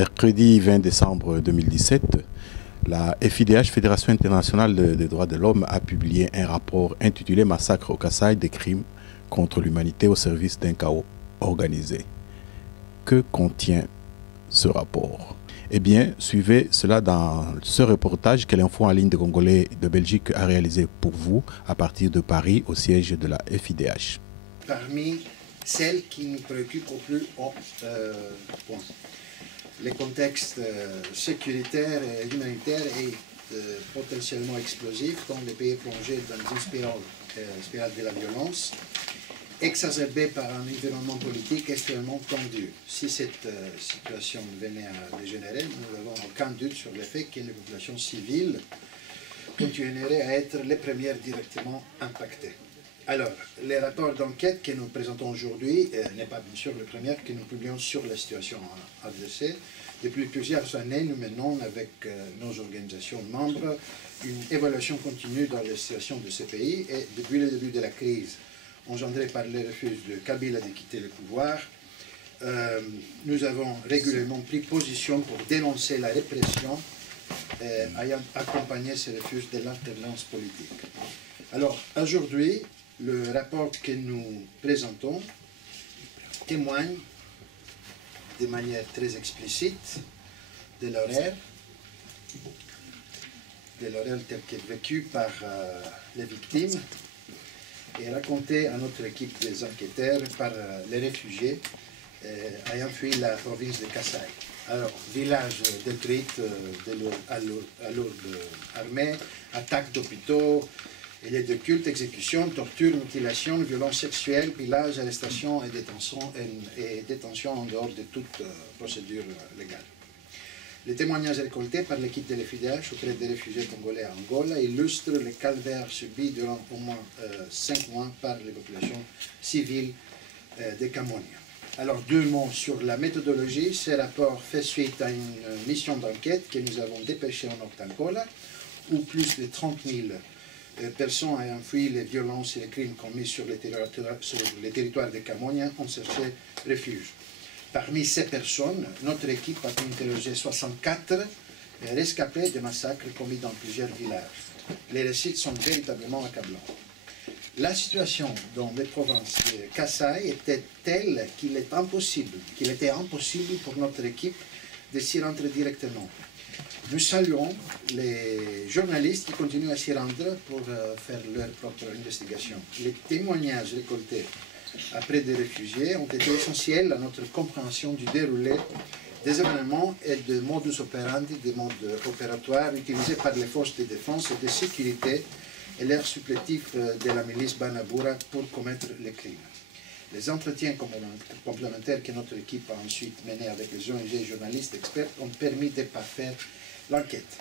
Mercredi 20 décembre 2017, la FIDH, Fédération internationale des droits de l'homme, a publié un rapport intitulé « Massacre au Kasaï, des crimes contre l'humanité au service d'un chaos organisé ». Que contient ce rapport? Eh bien, suivez cela dans ce reportage que l'Info en ligne de Congolais de Belgique a réalisé pour vous à partir de Paris, au siège de la FIDH. Parmi celles qui nous préoccupent au plus haut point, les contextes sécuritaires et humanitaires est potentiellement explosif, dont les pays plongés dans une spirale de la violence, exacerbée par un environnement politique extrêmement tendu. Si cette situation venait à dégénérer, nous n'avons aucun doute sur le fait que les populations civiles continueraient à être les premières directement impactées. Alors, le rapport d'enquête que nous présentons aujourd'hui n'est pas bien sûr le premier que nous publions sur la situation adressée. Depuis plusieurs années, nous menons avec nos organisations membres une évaluation continue dans la situation de ces pays et depuis le début de la crise, engendrée par le refus de Kabila de quitter le pouvoir, nous avons régulièrement pris position pour dénoncer la répression ayant accompagné ce refus de l'alternance politique. Alors, aujourd'hui, le rapport que nous présentons témoigne de manière très explicite de l'horreur tel qu'est vécu par les victimes et raconté à notre équipe des enquêteurs par les réfugiés ayant fui la province de Kasaï. Alors, village détruit à lourde armée, attaques d'hôpitaux, il y a de culte, exécution, torture, mutilation, violence sexuelle, pillage, arrestation et détention en dehors de toute procédure légale. Les témoignages récoltés par l'équipe de l'FIDH auprès des réfugiés congolais à Angola illustrent les calvaires subis durant au moins 5 mois par les populations civiles de Camonia. Alors, 2 mots sur la méthodologie. Ce rapport fait suite à une mission d'enquête que nous avons dépêchée en Nord-Angola, où plus de 30 000 personnes ayant fui les violences et les crimes commis sur les territoires de Camonia ont cherché refuge. Parmi ces personnes, notre équipe a pu interroger 64 rescapés de massacres commis dans plusieurs villages. Les récits sont véritablement accablants. La situation dans les provinces de Kasaï était telle qu'il était impossible pour notre équipe de s'y rendre directement. Nous saluons les journalistes qui continuent à s'y rendre pour faire leur propre investigation. Les témoignages récoltés après des réfugiés ont été essentiels à notre compréhension du déroulé des événements et des modus operandi, des modes opératoires utilisés par les forces de défense et de sécurité et leurs supplétifs de la milice Banabura pour commettre les crimes. Les entretiens complémentaires que notre équipe a ensuite menés avec les ONG et journalistes experts ont permis de parfaire l'enquête.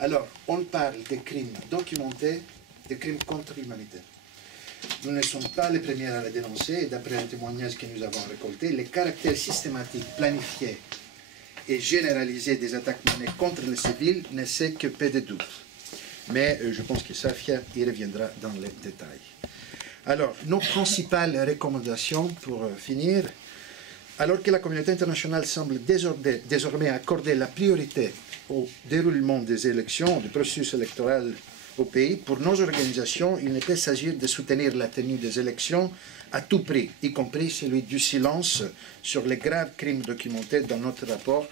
Alors, on parle de crimes documentés, de crimes contre l'humanité. Nous ne sommes pas les premiers à les dénoncer et d'après les témoignages que nous avons récoltés, le caractère systématique, planifié et généralisé des attaques menées contre les civils ne sait que peu de doute. Mais je pense que Safia y reviendra dans les détails. Alors, nos principales recommandations pour finir. Alors que la communauté internationale semble désormais accorder la priorité au déroulement des élections, du processus électoral au pays, pour nos organisations, il ne peut s'agir de soutenir la tenue des élections à tout prix, y compris celui du silence sur les graves crimes documentés dans notre rapport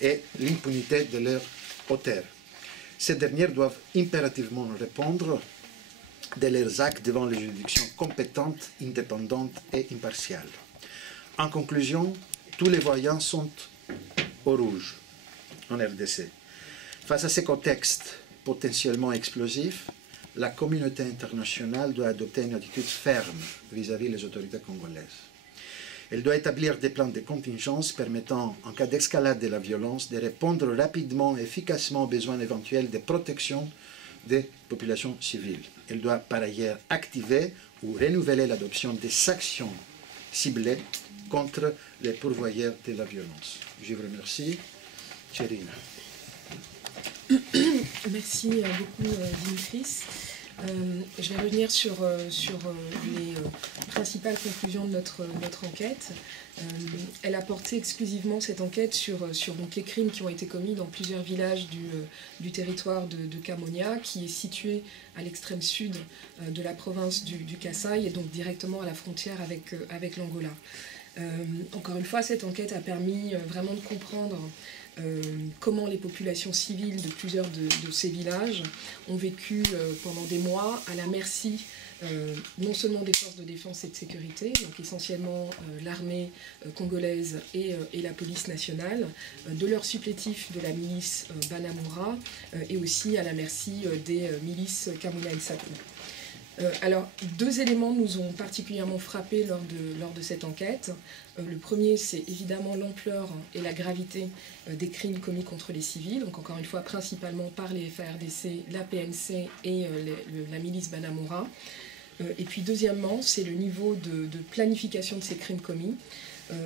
et l'impunité de leurs auteurs. Ces dernières doivent impérativement répondre de leurs actes devant les juridictions compétentes, indépendantes et impartiales. En conclusion, tous les voyants sont au rouge en RDC. Face à ces contextes potentiellement explosifs, la communauté internationale doit adopter une attitude ferme vis-à-vis des autorités congolaises. Elle doit établir des plans de contingence permettant, en cas d'escalade de la violence, de répondre rapidement et efficacement aux besoins éventuels de protection des populations civiles. Elle doit par ailleurs activer ou renouveler l'adoption des sanctions ciblées contre les pourvoyeurs de la violence. Je vous remercie. Tcherina. Merci beaucoup, Dimitris. Je vais revenir sur les principales conclusions de notre enquête. Elle a porté exclusivement cette enquête sur donc, les crimes qui ont été commis dans plusieurs villages du territoire de Camonia, qui est situé à l'extrême sud de la province du Kasaï et donc directement à la frontière avec l'Angola. Encore une fois, cette enquête a permis vraiment de comprendre comment les populations civiles de plusieurs de ces villages ont vécu pendant des mois à la merci non seulement des forces de défense et de sécurité, donc essentiellement l'armée congolaise et la police nationale, de leurs supplétifs de la milice Banamura et aussi à la merci des milices Kamuna Nsapu. Alors, deux éléments nous ont particulièrement frappés lors de cette enquête. Le premier, c'est évidemment l'ampleur et la gravité des crimes commis contre les civils, donc encore une fois principalement par les FARDC, la PNC et la milice Banamura. Et puis deuxièmement, c'est le niveau de planification de ces crimes commis,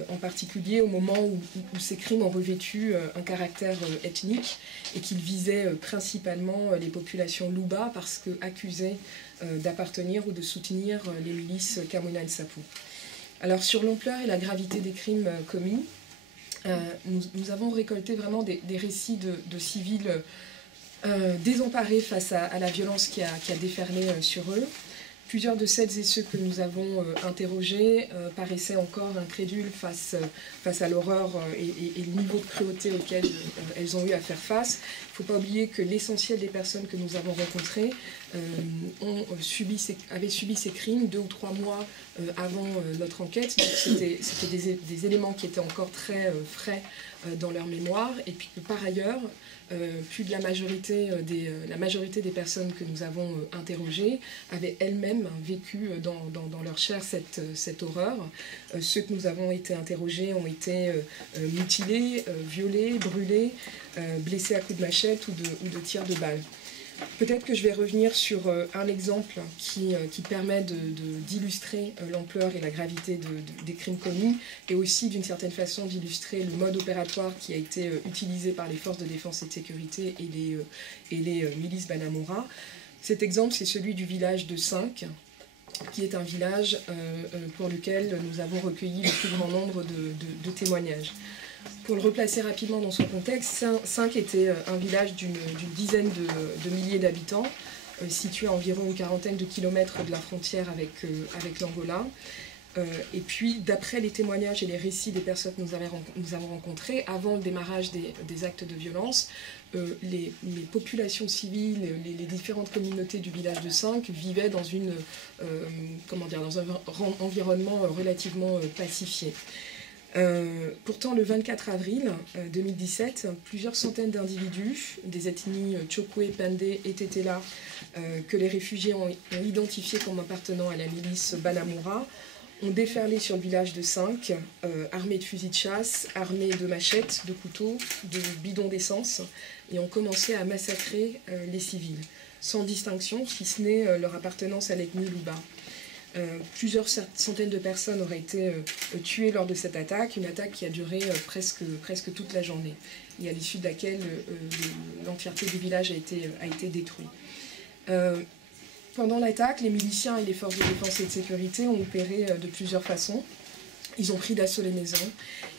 en particulier au moment où ces crimes ont revêtu un caractère ethnique et qu'ils visaient principalement les populations Luba parce qu'accusées d'appartenir ou de soutenir les milices Kamuna Nsapu. Alors sur l'ampleur et la gravité des crimes commis, nous avons récolté vraiment des récits de civils désemparés face à la violence qui a déferlé sur eux. Plusieurs de celles et ceux que nous avons interrogés paraissaient encore incrédules face à l'horreur et le niveau de cruauté auquel elles ont eu à faire face. Il ne faut pas oublier que l'essentiel des personnes que nous avons rencontrées avaient subi ces crimes 2 ou 3 mois avant notre enquête. C'était des éléments qui étaient encore très frais dans leur mémoire. Et puis que par ailleurs, plus de la majorité des personnes que nous avons interrogées avaient elles-mêmes vécu dans leur chair cette horreur. Ceux que nous avons été interrogés ont été mutilés, violés, brûlés, blessés à coups de machette ou de tirs de balles. Peut-être que je vais revenir sur un exemple qui permet d'illustrer l'ampleur et la gravité des crimes commis et aussi d'une certaine façon d'illustrer le mode opératoire qui a été utilisé par les forces de défense et de sécurité et les milices Banamura. Cet exemple, c'est celui du village de 5, qui est un village pour lequel nous avons recueilli le plus grand nombre de témoignages. Pour le replacer rapidement dans son contexte, 5 était un village d'une dizaine de milliers d'habitants, situé à environ une quarantaine de kilomètres de la frontière avec l'Angola. Et puis, d'après les témoignages et les récits des personnes que nous avons rencontrées, avant le démarrage des actes de violence, les populations civiles, les différentes communautés du village de 5 vivaient dans dans un environnement relativement pacifié. Pourtant, le 24 avril 2017, plusieurs centaines d'individus des ethnies Tchokwe, Pende et Tetela, que les réfugiés ont identifiés comme appartenant à la milice Banamura, ont déferlé sur le village de 5, armés de fusils de chasse, armés de machettes, de couteaux, de bidons d'essence, et ont commencé à massacrer les civils, sans distinction, si ce n'est leur appartenance à l'ethnie Luba. Plusieurs centaines de personnes auraient été tuées lors de cette attaque, une attaque qui a duré presque toute la journée, et à l'issue de laquelle l'entièreté du village a été détruite. Pendant l'attaque, les miliciens et les forces de défense et de sécurité ont opéré de plusieurs façons. Ils ont pris d'assaut les maisons,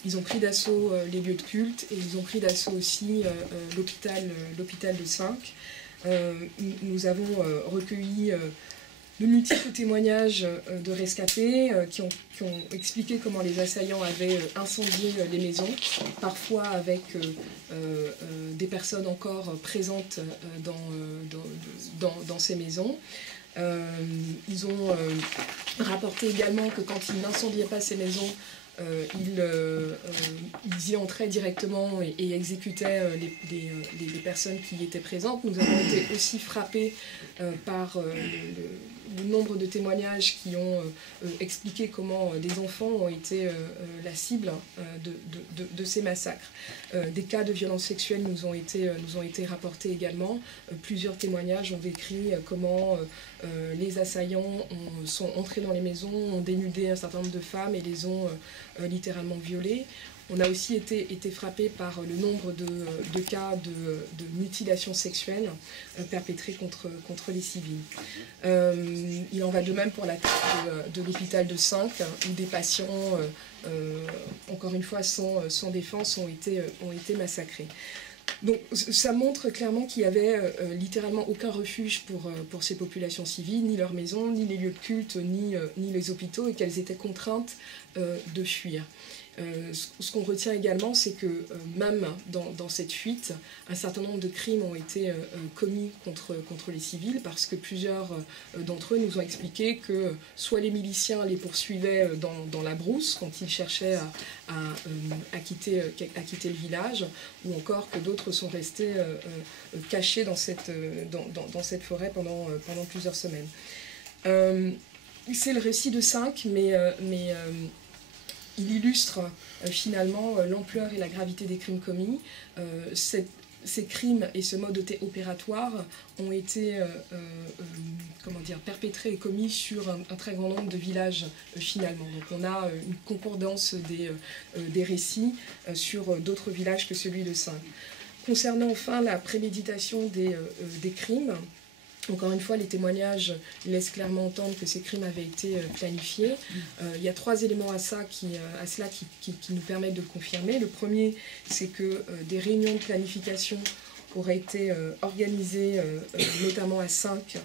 ils ont pris d'assaut les lieux de culte, et ils ont pris d'assaut aussi l'hôpital de 5. Nous avons recueilli de multiples témoignages de rescapés qui ont expliqué comment les assaillants avaient incendié les maisons, parfois avec des personnes encore présentes dans ces maisons. Ils ont rapporté également que quand ils n'incendiaient pas ces maisons, ils y entraient directement et exécutaient les personnes qui y étaient présentes. Nous avons été aussi frappés par le nombre de témoignages qui ont expliqué comment des enfants ont été la cible de ces massacres. Des cas de violences sexuelles nous ont été rapportés également. Plusieurs témoignages ont décrit comment les assaillants sont entrés dans les maisons, ont dénudé un certain nombre de femmes et les ont littéralement violées. On a aussi été frappé par le nombre de cas de mutilation sexuelle perpétrés contre les civils. Il en va de même pour l'attaque de l'hôpital de Cinq, où des patients, encore une fois sans défense, ont été massacrés. Donc ça montre clairement qu'il n'y avait littéralement aucun refuge pour ces populations civiles, ni leurs maisons, ni les lieux de culte, ni les hôpitaux, et qu'elles étaient contraintes de fuir. Ce qu'on retient également, c'est que même dans cette fuite, un certain nombre de crimes ont été commis contre les civils, parce que plusieurs d'entre eux nous ont expliqué que soit les miliciens les poursuivaient dans la brousse quand ils cherchaient à quitter le village, ou encore que d'autres sont restés cachés dans cette forêt pendant plusieurs semaines. C'est le récit de Cinq, mais il illustre finalement l'ampleur et la gravité des crimes commis. Ces crimes et ce mode opératoire ont été perpétrés et commis sur un très grand nombre de villages finalement. Donc on a une concordance des récits sur d'autres villages que celui de Cinq. Concernant enfin la préméditation des crimes, encore une fois, les témoignages laissent clairement entendre que ces crimes avaient été planifiés. Il y a 3 éléments à cela qui nous permettent de le confirmer. Le premier, c'est que des réunions de planification auraient été organisées, notamment à Cinq,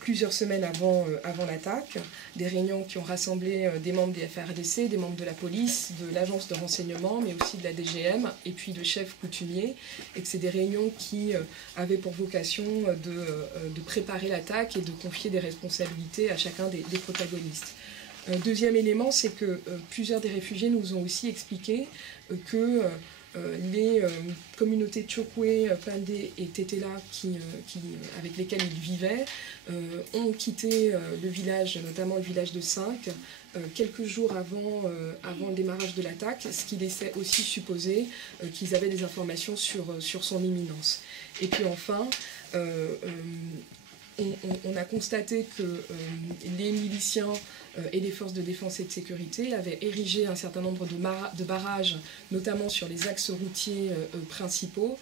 plusieurs semaines avant l'attaque. Des réunions qui ont rassemblé des membres des FARDC, des membres de la police, de l'agence de renseignement, mais aussi de la DGM, et puis de chefs coutumiers. Et que c'est des réunions qui avaient pour vocation de préparer l'attaque et de confier des responsabilités à chacun des protagonistes. Deuxième élément, c'est que plusieurs des réfugiés nous ont aussi expliqué que les communautés Tchokwe, Pandé et Tetela avec lesquelles ils vivaient ont quitté le village, notamment le village de Cinq, quelques jours avant le démarrage de l'attaque, ce qui laissait aussi supposer qu'ils avaient des informations sur son imminence. Et puis enfin, on a constaté que les miliciens et les forces de défense et de sécurité avaient érigé un certain nombre de barrages, notamment sur les axes routiers principaux,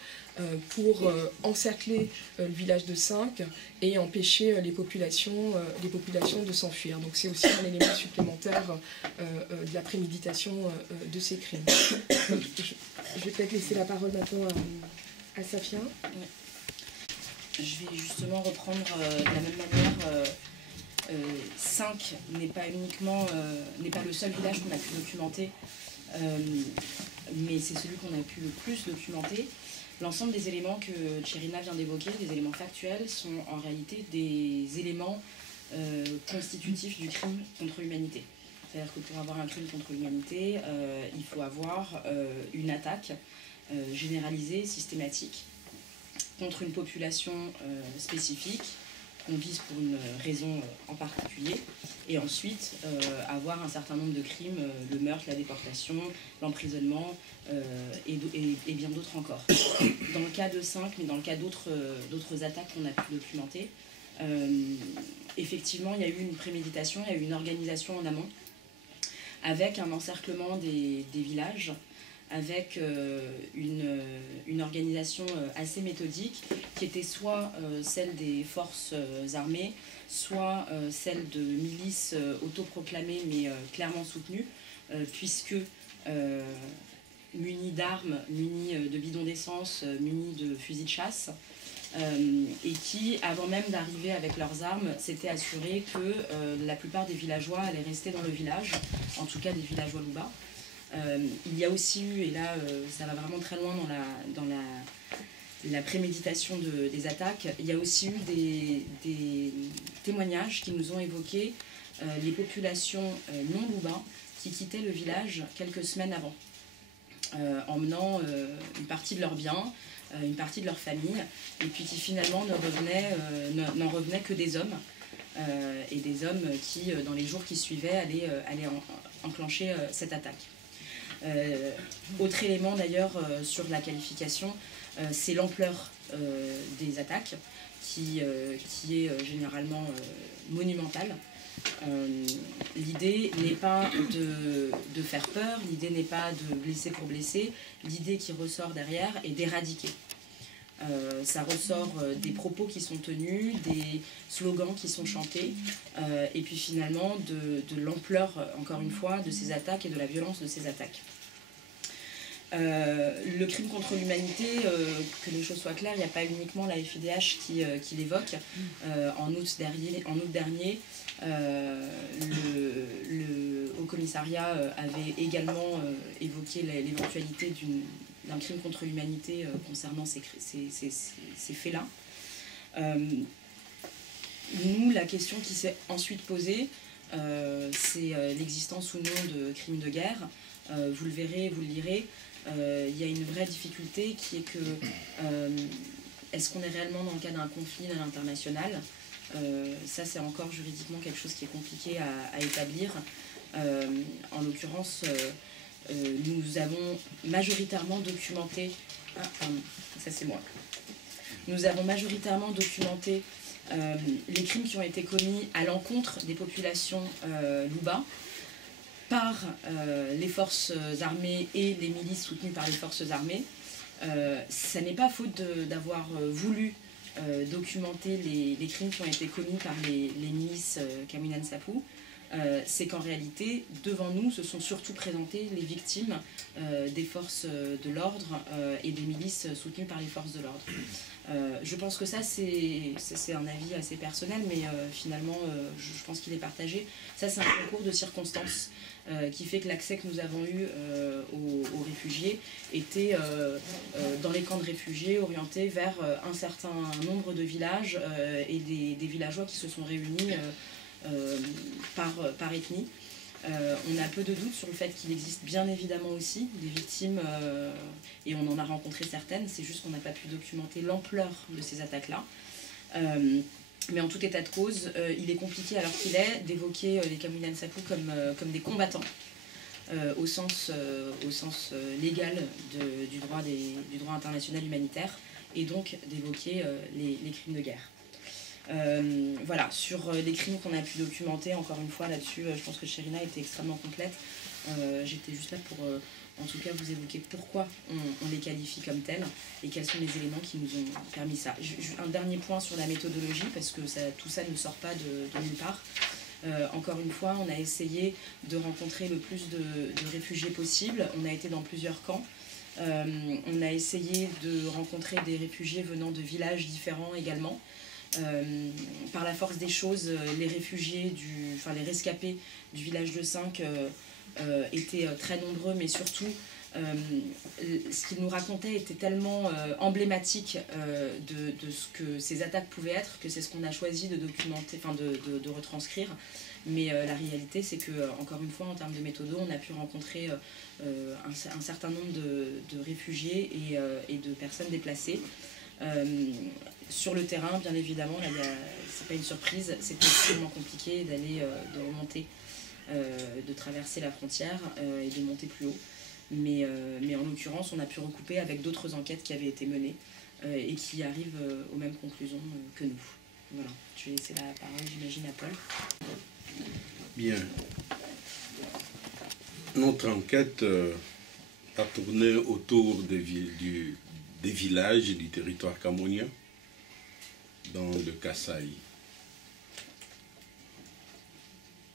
pour encercler le village de Cinq et empêcher les populations de s'enfuir. Donc c'est aussi un élément supplémentaire de la préméditation de ces crimes. Donc, je vais peut-être laisser la parole maintenant à Safia. Oui. Je vais justement reprendre de la même manière. Cinq n'est pas le seul village qu'on a pu documenter, mais c'est celui qu'on a pu le plus documenter. L'ensemble des éléments que Tcherina vient d'évoquer, des éléments factuels, sont en réalité des éléments constitutifs du crime contre l'humanité. C'est-à-dire que pour avoir un crime contre l'humanité, il faut avoir une attaque généralisée, systématique, contre une population spécifique, qu'on vise pour une raison en particulier, et ensuite avoir un certain nombre de crimes, le meurtre, la déportation, l'emprisonnement et bien d'autres encore. Dans le cas de Cinq, mais dans le cas d'autres attaques qu'on a pu documenter, effectivement il y a eu une préméditation, il y a eu une organisation en amont, avec un encerclement des villages, avec une organisation assez méthodique qui était soit celle des forces armées, soit celle de milices autoproclamées mais clairement soutenues, puisque munis d'armes, munis de bidons d'essence, munis de fusils de chasse, et qui, avant même d'arriver avec leurs armes, s'étaient assurés que la plupart des villageois allaient rester dans le village, en tout cas des villageois Louba. Il y a aussi eu, et là ça va vraiment très loin dans la préméditation des attaques, il y a aussi eu des témoignages qui nous ont évoqué les populations non loubains qui quittaient le village quelques semaines avant, emmenant une partie de leurs biens, une partie de leur famille, et puis qui finalement n'en revenaient que des hommes, et des hommes qui, dans les jours qui suivaient, allaient enclencher cette attaque. Autre élément d'ailleurs sur la qualification, c'est l'ampleur des attaques qui est généralement monumentale. L'idée n'est pas de faire peur, l'idée n'est pas de blesser pour blesser, l'idée qui ressort derrière est d'éradiquer. Ça ressort des propos qui sont tenus, des slogans qui sont chantés, et puis finalement de l'ampleur, encore une fois, de ces attaques et de la violence de ces attaques. Le crime contre l'humanité, que les choses soient claires, il n'y a pas uniquement la FIDH qui l'évoque. En août dernier, le Haut Commissariat avait également évoqué l'éventualité d'un crime contre l'humanité concernant ces faits-là. Nous, la question qui s'est ensuite posée, c'est l'existence ou non de crimes de guerre. Vous le verrez, vous le lirez. Il y a une vraie difficulté qui est que est-ce qu'on est réellement dans le cas d'un conflit à l'international? Ça, c'est encore juridiquement quelque chose qui est compliqué à établir. En l'occurrence, nous avons majoritairement documenté... Ah, pardon, ça c'est moi. Nous avons majoritairement documenté les crimes qui ont été commis à l'encontre des populations Louba par les forces armées et les milices soutenues par les forces armées. Ça n'est pas faute d'avoir voulu documenter les crimes qui ont été commis par les milices Kamina Nsapu. C'est qu'en réalité, devant nous, se sont surtout présentées les victimes des forces de l'ordre et des milices soutenues par les forces de l'ordre. Je pense que ça, c'est un avis assez personnel, mais finalement, je pense qu'il est partagé. Ça, c'est un concours de circonstances qui fait que l'accès que nous avons eu aux réfugiés était dans les camps de réfugiés, orientés vers un certain nombre de villages et des villageois qui se sont réunis par ethnie. On a peu de doute sur le fait qu'il existe bien évidemment aussi des victimes, et on en a rencontré certaines, c'est juste qu'on n'a pas pu documenter l'ampleur de ces attaques-là. Mais en tout état de cause, il est compliqué, alors qu'il est, d'évoquer les Kamina Nsapu comme des combattants, au sens légal du droit international humanitaire, et donc d'évoquer les crimes de guerre. Voilà, sur les crimes qu'on a pu documenter, encore une fois là-dessus, je pense que Sherina était extrêmement complète. J'étais juste là pour, en tout cas, vous évoquer pourquoi on les qualifie comme tels et quels sont les éléments qui nous ont permis ça. Un dernier point sur la méthodologie, parce que tout ça ne sort pas de nulle part. Encore une fois, on a essayé de rencontrer le plus de réfugiés possible. On a été dans plusieurs camps. On a essayé de rencontrer des réfugiés venant de villages différents également. Par la force des choses, les réfugiés, les rescapés du village de 5 étaient très nombreux, mais surtout, ce qu'ils nous racontaient était tellement emblématique de ce que ces attaques pouvaient être, que c'est ce qu'on a choisi de documenter, de retranscrire. Mais la réalité, c'est que, encore une fois, en termes de méthodo, on a pu rencontrer un certain nombre de réfugiés et de personnes déplacées. Sur le terrain, bien évidemment, c'est pas une surprise, c'est extrêmement compliqué de remonter, de traverser la frontière et de monter plus haut. Mais en l'occurrence, on a pu recouper avec d'autres enquêtes qui avaient été menées et qui arrivent aux mêmes conclusions que nous. Voilà, je vais laisser la parole, j'imagine, à Paul. Bien. Notre enquête a tourné autour des villages et du territoire camerounais dans le Kasaï.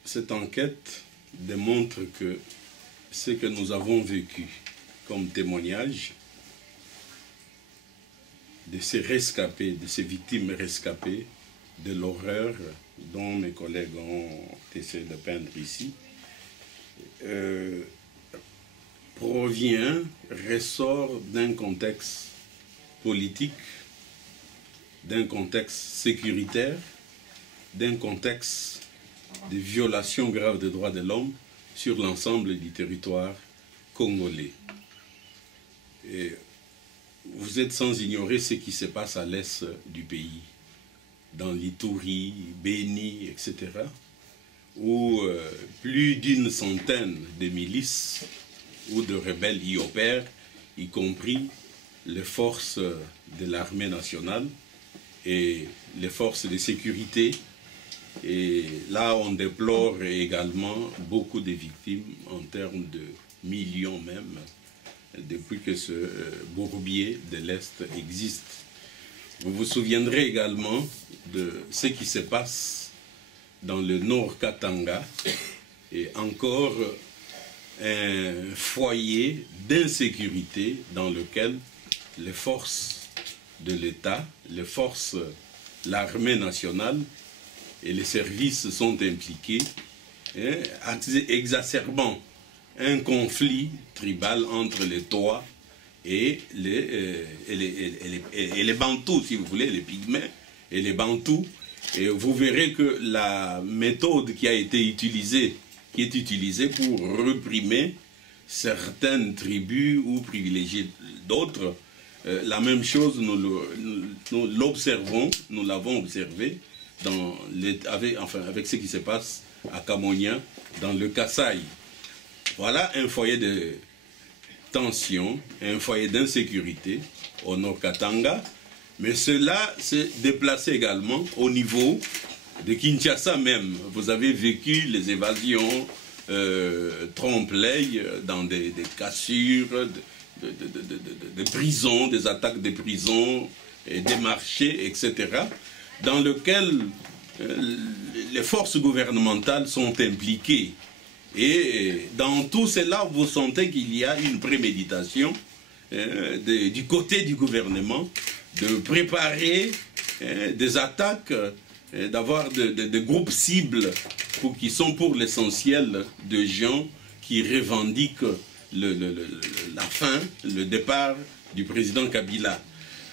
Cette enquête démontre que ce que nous avons vécu comme témoignage de ces rescapés, de ces victimes rescapées, de l'horreur dont mes collègues ont essayé de peindre ici, ressort d'un contexte politique, d'un contexte sécuritaire, d'un contexte de violation grave des droits de l'homme sur l'ensemble du territoire congolais. Et vous êtes sans ignorer ce qui se passe à l'est du pays, dans l'Ituri, Béni, etc., où plus d'une centaine de milices ou de rebelles y opèrent, y compris les forces de l'armée nationale et les forces de sécurité Et là, on déplore également beaucoup de victimes en termes de millions même, depuis que ce bourbier de l'Est existe. Vous vous souviendrez également de ce qui se passe dans le Nord Katanga, et encore un foyer d'insécurité dans lequel les forces de l'État, les forces, l'armée nationale et les services sont impliqués, exacerbant un conflit tribal entre les Toa et les Bantous, si vous voulez, les Pygmées et les Bantous. Et vous verrez que la méthode qui a été utilisée, qui est utilisée pour réprimer certaines tribus ou privilégier d'autres, la même chose, nous l'observons, nous l'avons observé avec ce qui se passe à Kamonia, dans le Kasaï. Voilà un foyer de tension, un foyer d'insécurité au Nord Katanga, mais cela s'est déplacé également au niveau de Kinshasa même. Vous avez vécu les évasions trompe-l'œil dans des cassures, des prisons, des attaques des prisons, et des marchés, etc., dans lesquels les forces gouvernementales sont impliquées. Et dans tout cela, vous sentez qu'il y a une préméditation du côté du gouvernement de préparer des attaques, d'avoir des groupes cibles qui sont pour l'essentiel de gens qui revendiquent la fin, le départ du président Kabila.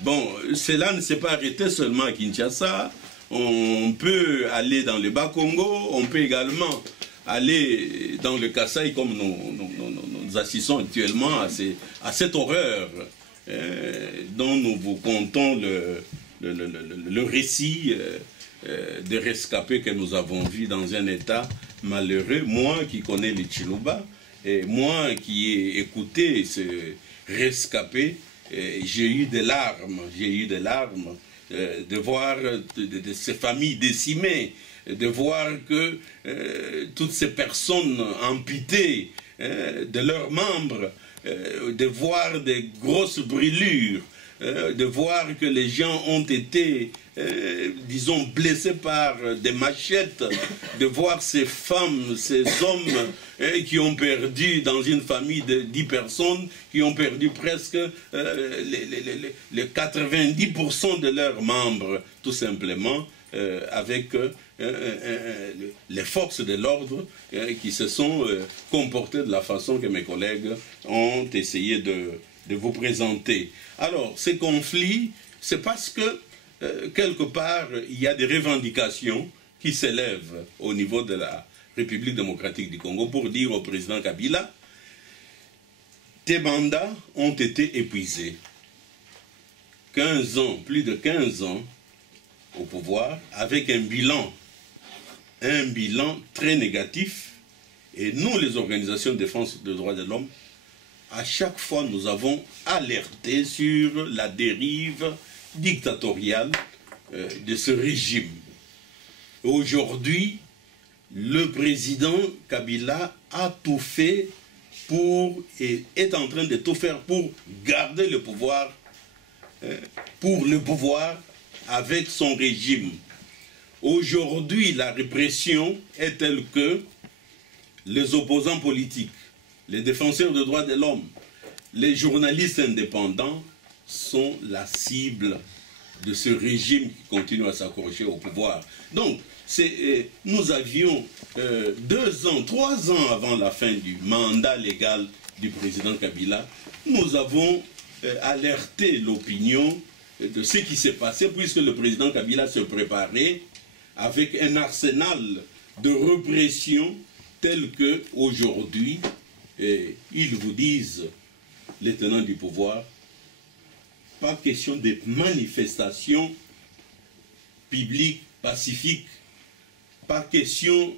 Bon, cela ne s'est pas arrêté seulement à Kinshasa. On peut aller dans le Bas-Congo, on peut également aller dans le Kasaï, comme nous assistons actuellement à cette horreur dont nous vous contons le récit des rescapés que nous avons vus dans un état malheureux. Moi qui connais les Chiluba, et moi qui ai écouté ce rescapé, j'ai eu des larmes, de voir de ces familles décimées, de voir que toutes ces personnes amputées de leurs membres, de voir des grosses brûlures, de voir que les gens ont été, disons, blessés par des machettes, de voir ces femmes, ces hommes qui ont perdu, dans une famille de 10 personnes, qui ont perdu presque les 90% de leurs membres, tout simplement, avec les forces de l'ordre qui se sont comportées de la façon que mes collègues ont essayé de vous présenter. Alors, ces conflits, c'est parce que, quelque part, il y a des revendications qui s'élèvent au niveau de la République démocratique du Congo pour dire au président Kabila, tes mandats ont été épuisés. 15 ans, plus de 15 ans au pouvoir, avec un bilan très négatif. Et nous, les organisations de défense des droits de l'homme, à chaque fois, nous avons alerté sur la dérive dictatoriale de ce régime. Aujourd'hui, le président Kabila a tout fait et est en train de tout faire pour garder le pouvoir, avec son régime. Aujourd'hui, la répression est telle que les opposants politiques, les défenseurs des droits de l'homme, les journalistes indépendants sont la cible de ce régime qui continue à s'accrocher au pouvoir. Donc, nous avions 2 ans, 3 ans avant la fin du mandat légal du président Kabila, nous avons alerté l'opinion de ce qui s'est passé, puisque le président Kabila se préparait avec un arsenal de répression tel qu'aujourd'hui, ils vous disent, les tenants du pouvoir, pas question de manifestations publiques, pacifiques, pas question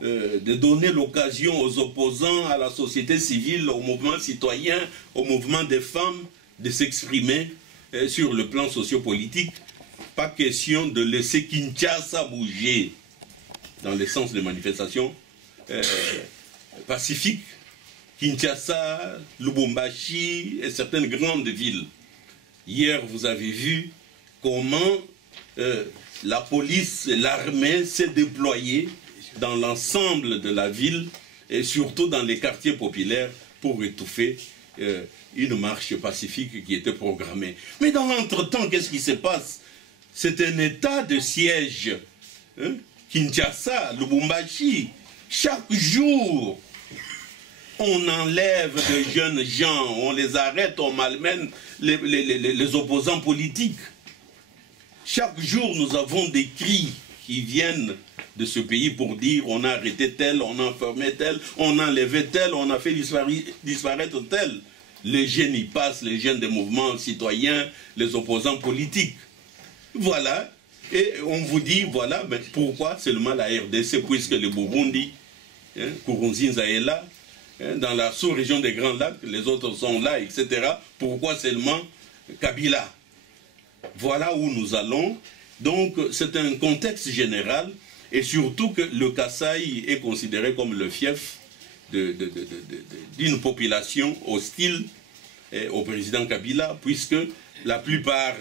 de donner l'occasion aux opposants, à la société civile, au mouvement citoyen, au mouvement des femmes, de s'exprimer sur le plan sociopolitique, pas question de laisser Kinshasa bouger. dans le sens des manifestations pacifiques. Kinshasa, Lubumbashi et certaines grandes villes. Hier, vous avez vu comment la police et l'armée s'est déployée dans l'ensemble de la ville et surtout dans les quartiers populaires pour étouffer une marche pacifique qui était programmée. Mais dans l'entretemps, qu'est-ce qui se passe? C'est un état de siège. Kinshasa, Lubumbashi, chaque jour, on enlève de jeunes gens, on les arrête, on malmène les opposants politiques. Chaque jour, nous avons des cris qui viennent de ce pays pour dire on a arrêté tel, on a enfermé tel, on a enlevé tel, on a fait disparaître tel. Les jeunes y passent, les jeunes des mouvements citoyens, les opposants politiques. Voilà. Et on vous dit, voilà, mais pourquoi seulement la RDC, puisque le Burundi, Nkurunziza est là, dans la sous-région des Grands Lacs, les autres sont là, etc. Pourquoi seulement Kabila? Voilà où nous allons. Donc, c'est un contexte général, et surtout que le Kasaï est considéré comme le fief d'une population hostile au président Kabila, puisque la plupart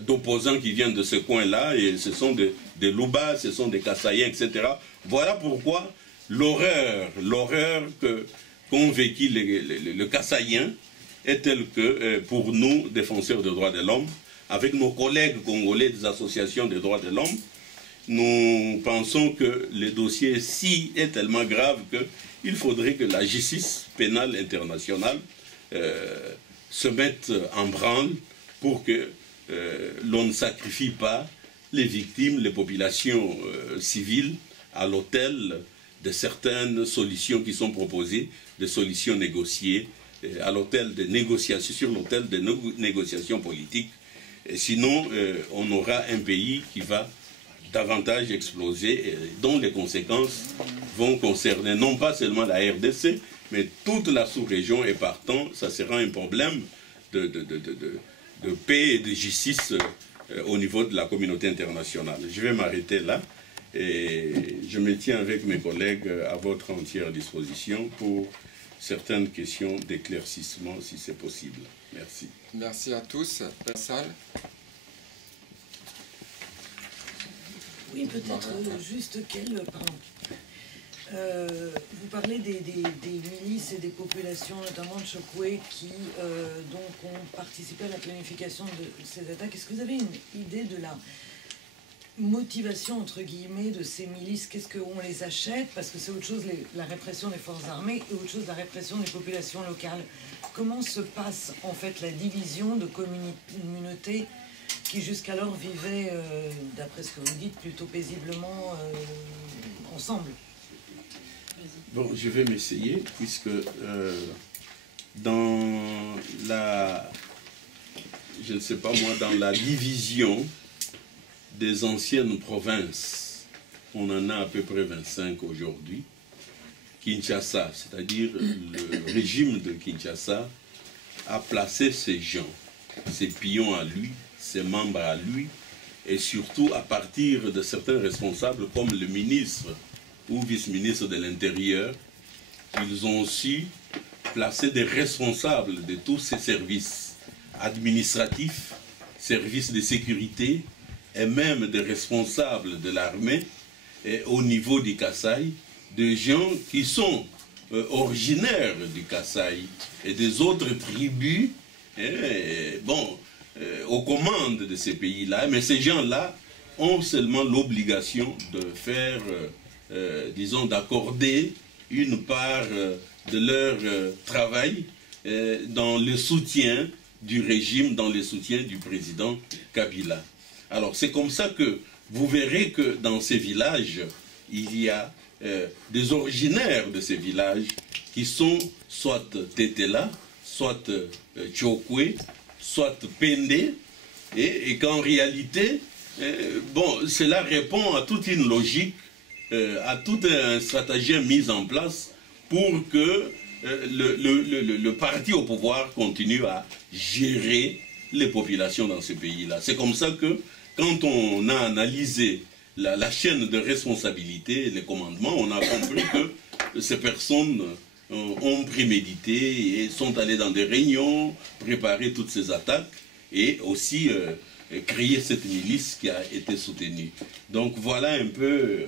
d'opposants qui viennent de ce coin-là, et ce sont des Luba, ce sont des Kasaïens, etc. Voilà pourquoi l'horreur qu'ont vécu le Kasaïen est telle que pour nous, défenseurs des droits de l'homme, avec nos collègues congolais des associations des droits de l'homme, nous pensons que le dossier-ci est tellement grave qu'il faudrait que la justice pénale internationale se mette en branle pour que l'on ne sacrifie pas les victimes, les populations civiles à l'autel de certaines solutions qui sont proposées, des solutions négociées, à l'autel des négociations, sur l'autel des négociations politiques. Et sinon, on aura un pays qui va davantage exploser, et dont les conséquences vont concerner non pas seulement la RDC, mais toute la sous-région, et partant, ça sera un problème de paix et de justice au niveau de la communauté internationale. Je vais m'arrêter là, et je me tiens avec mes collègues à votre entière disposition pour certaines questions d'éclaircissement, si c'est possible. Merci. Merci à tous. La salle. Oui, peut-être juste vous parlez des milices et des populations, notamment de Chokwe, qui donc ont participé à la planification de ces attaques. Est-ce que vous avez une idée de la motivation, entre guillemets, de ces milices? Qu'est-ce qu'on les achète? Parce que c'est autre chose, la répression des forces armées, et autre chose, la répression des populations locales. Comment se passe, en fait, la division de communautés qui jusqu'alors vivaient, d'après ce que vous dites, plutôt paisiblement ensemble? Bon, je vais m'essayer, puisque dans la, je ne sais pas moi, dans la division des anciennes provinces, on en a à peu près 25 aujourd'hui. Kinshasa, c'est-à-dire le régime de Kinshasa, a placé ses gens, ses pions à lui, ses membres à lui, et surtout à partir de certains responsables comme le ministre ou vice-ministre de l'Intérieur, ils ont su placer des responsables de tous ces services administratifs, services de sécurité, et même des responsables de l'armée au niveau du Kasaï, des gens qui sont originaires du Kasaï et des autres tribus, aux commandes de ces pays-là. Mais ces gens-là ont seulement l'obligation de faire, disons, d'accorder une part de leur travail dans le soutien du régime, dans le soutien du président Kabila. Alors c'est comme ça que vous verrez que dans ces villages, il y a des originaires de ces villages qui sont soit Tetela, soit Chokwe, soit Pende, et qu'en réalité, cela répond à toute une logique, à tout un stratagème mis en place pour que le parti au pouvoir continue à gérer les populations dans ce pays-là. C'est comme ça que, quand on a analysé la chaîne de responsabilité, les commandements, on a compris que ces personnes ont prémédité et sont allées dans des réunions, préparé toutes ces attaques et aussi créer cette milice qui a été soutenue. Donc voilà un peu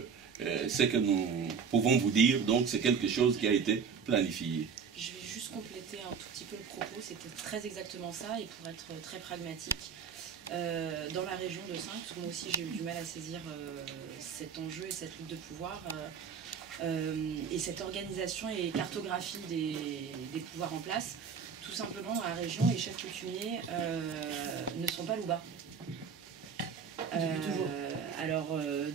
ce que nous pouvons vous dire. Donc c'est quelque chose qui a été planifié. Je vais juste compléter un tout petit peu le propos, c'était très exactement ça, et pour être très pragmatique, dans la région de Saintes, parce que moi aussi j'ai eu du mal à saisir cet enjeu et cette lutte de pouvoir, et cette organisation et cartographie des pouvoirs en place, tout simplement dans la région, les chefs coutumiers ne sont pas louba.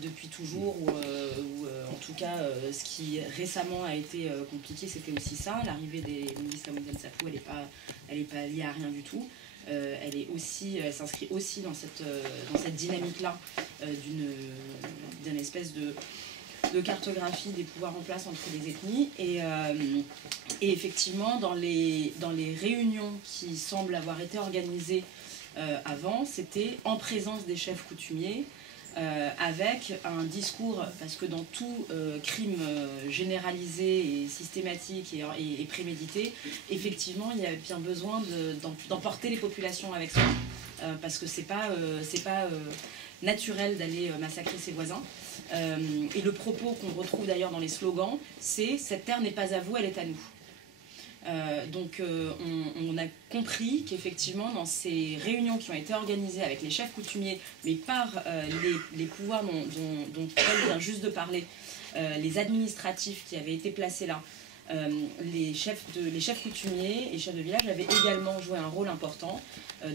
Depuis toujours, ou en tout cas, ce qui récemment a été compliqué, c'était aussi ça. L'arrivée des ministres Mounzane Safou, elle n'est pas liée à rien du tout. Elle s'inscrit aussi dans cette dynamique-là d'une espèce de cartographie des pouvoirs en place entre les ethnies. Et effectivement, dans les réunions qui semblent avoir été organisées avant, c'était en présence des chefs coutumiers, avec un discours, parce que dans tout crime généralisé et systématique et prémédité, effectivement, il y a bien besoin d'emporter les populations avec soi, parce que c'est pas naturel d'aller massacrer ses voisins. Et le propos qu'on retrouve d'ailleurs dans les slogans, c'est « cette terre n'est pas à vous, elle est à nous ». Donc on a compris qu'effectivement dans ces réunions qui ont été organisées avec les chefs coutumiers, mais par les pouvoirs dont Paul vient juste de parler, les administratifs qui avaient été placés là, les chefs coutumiers et chefs de village avaient également joué un rôle important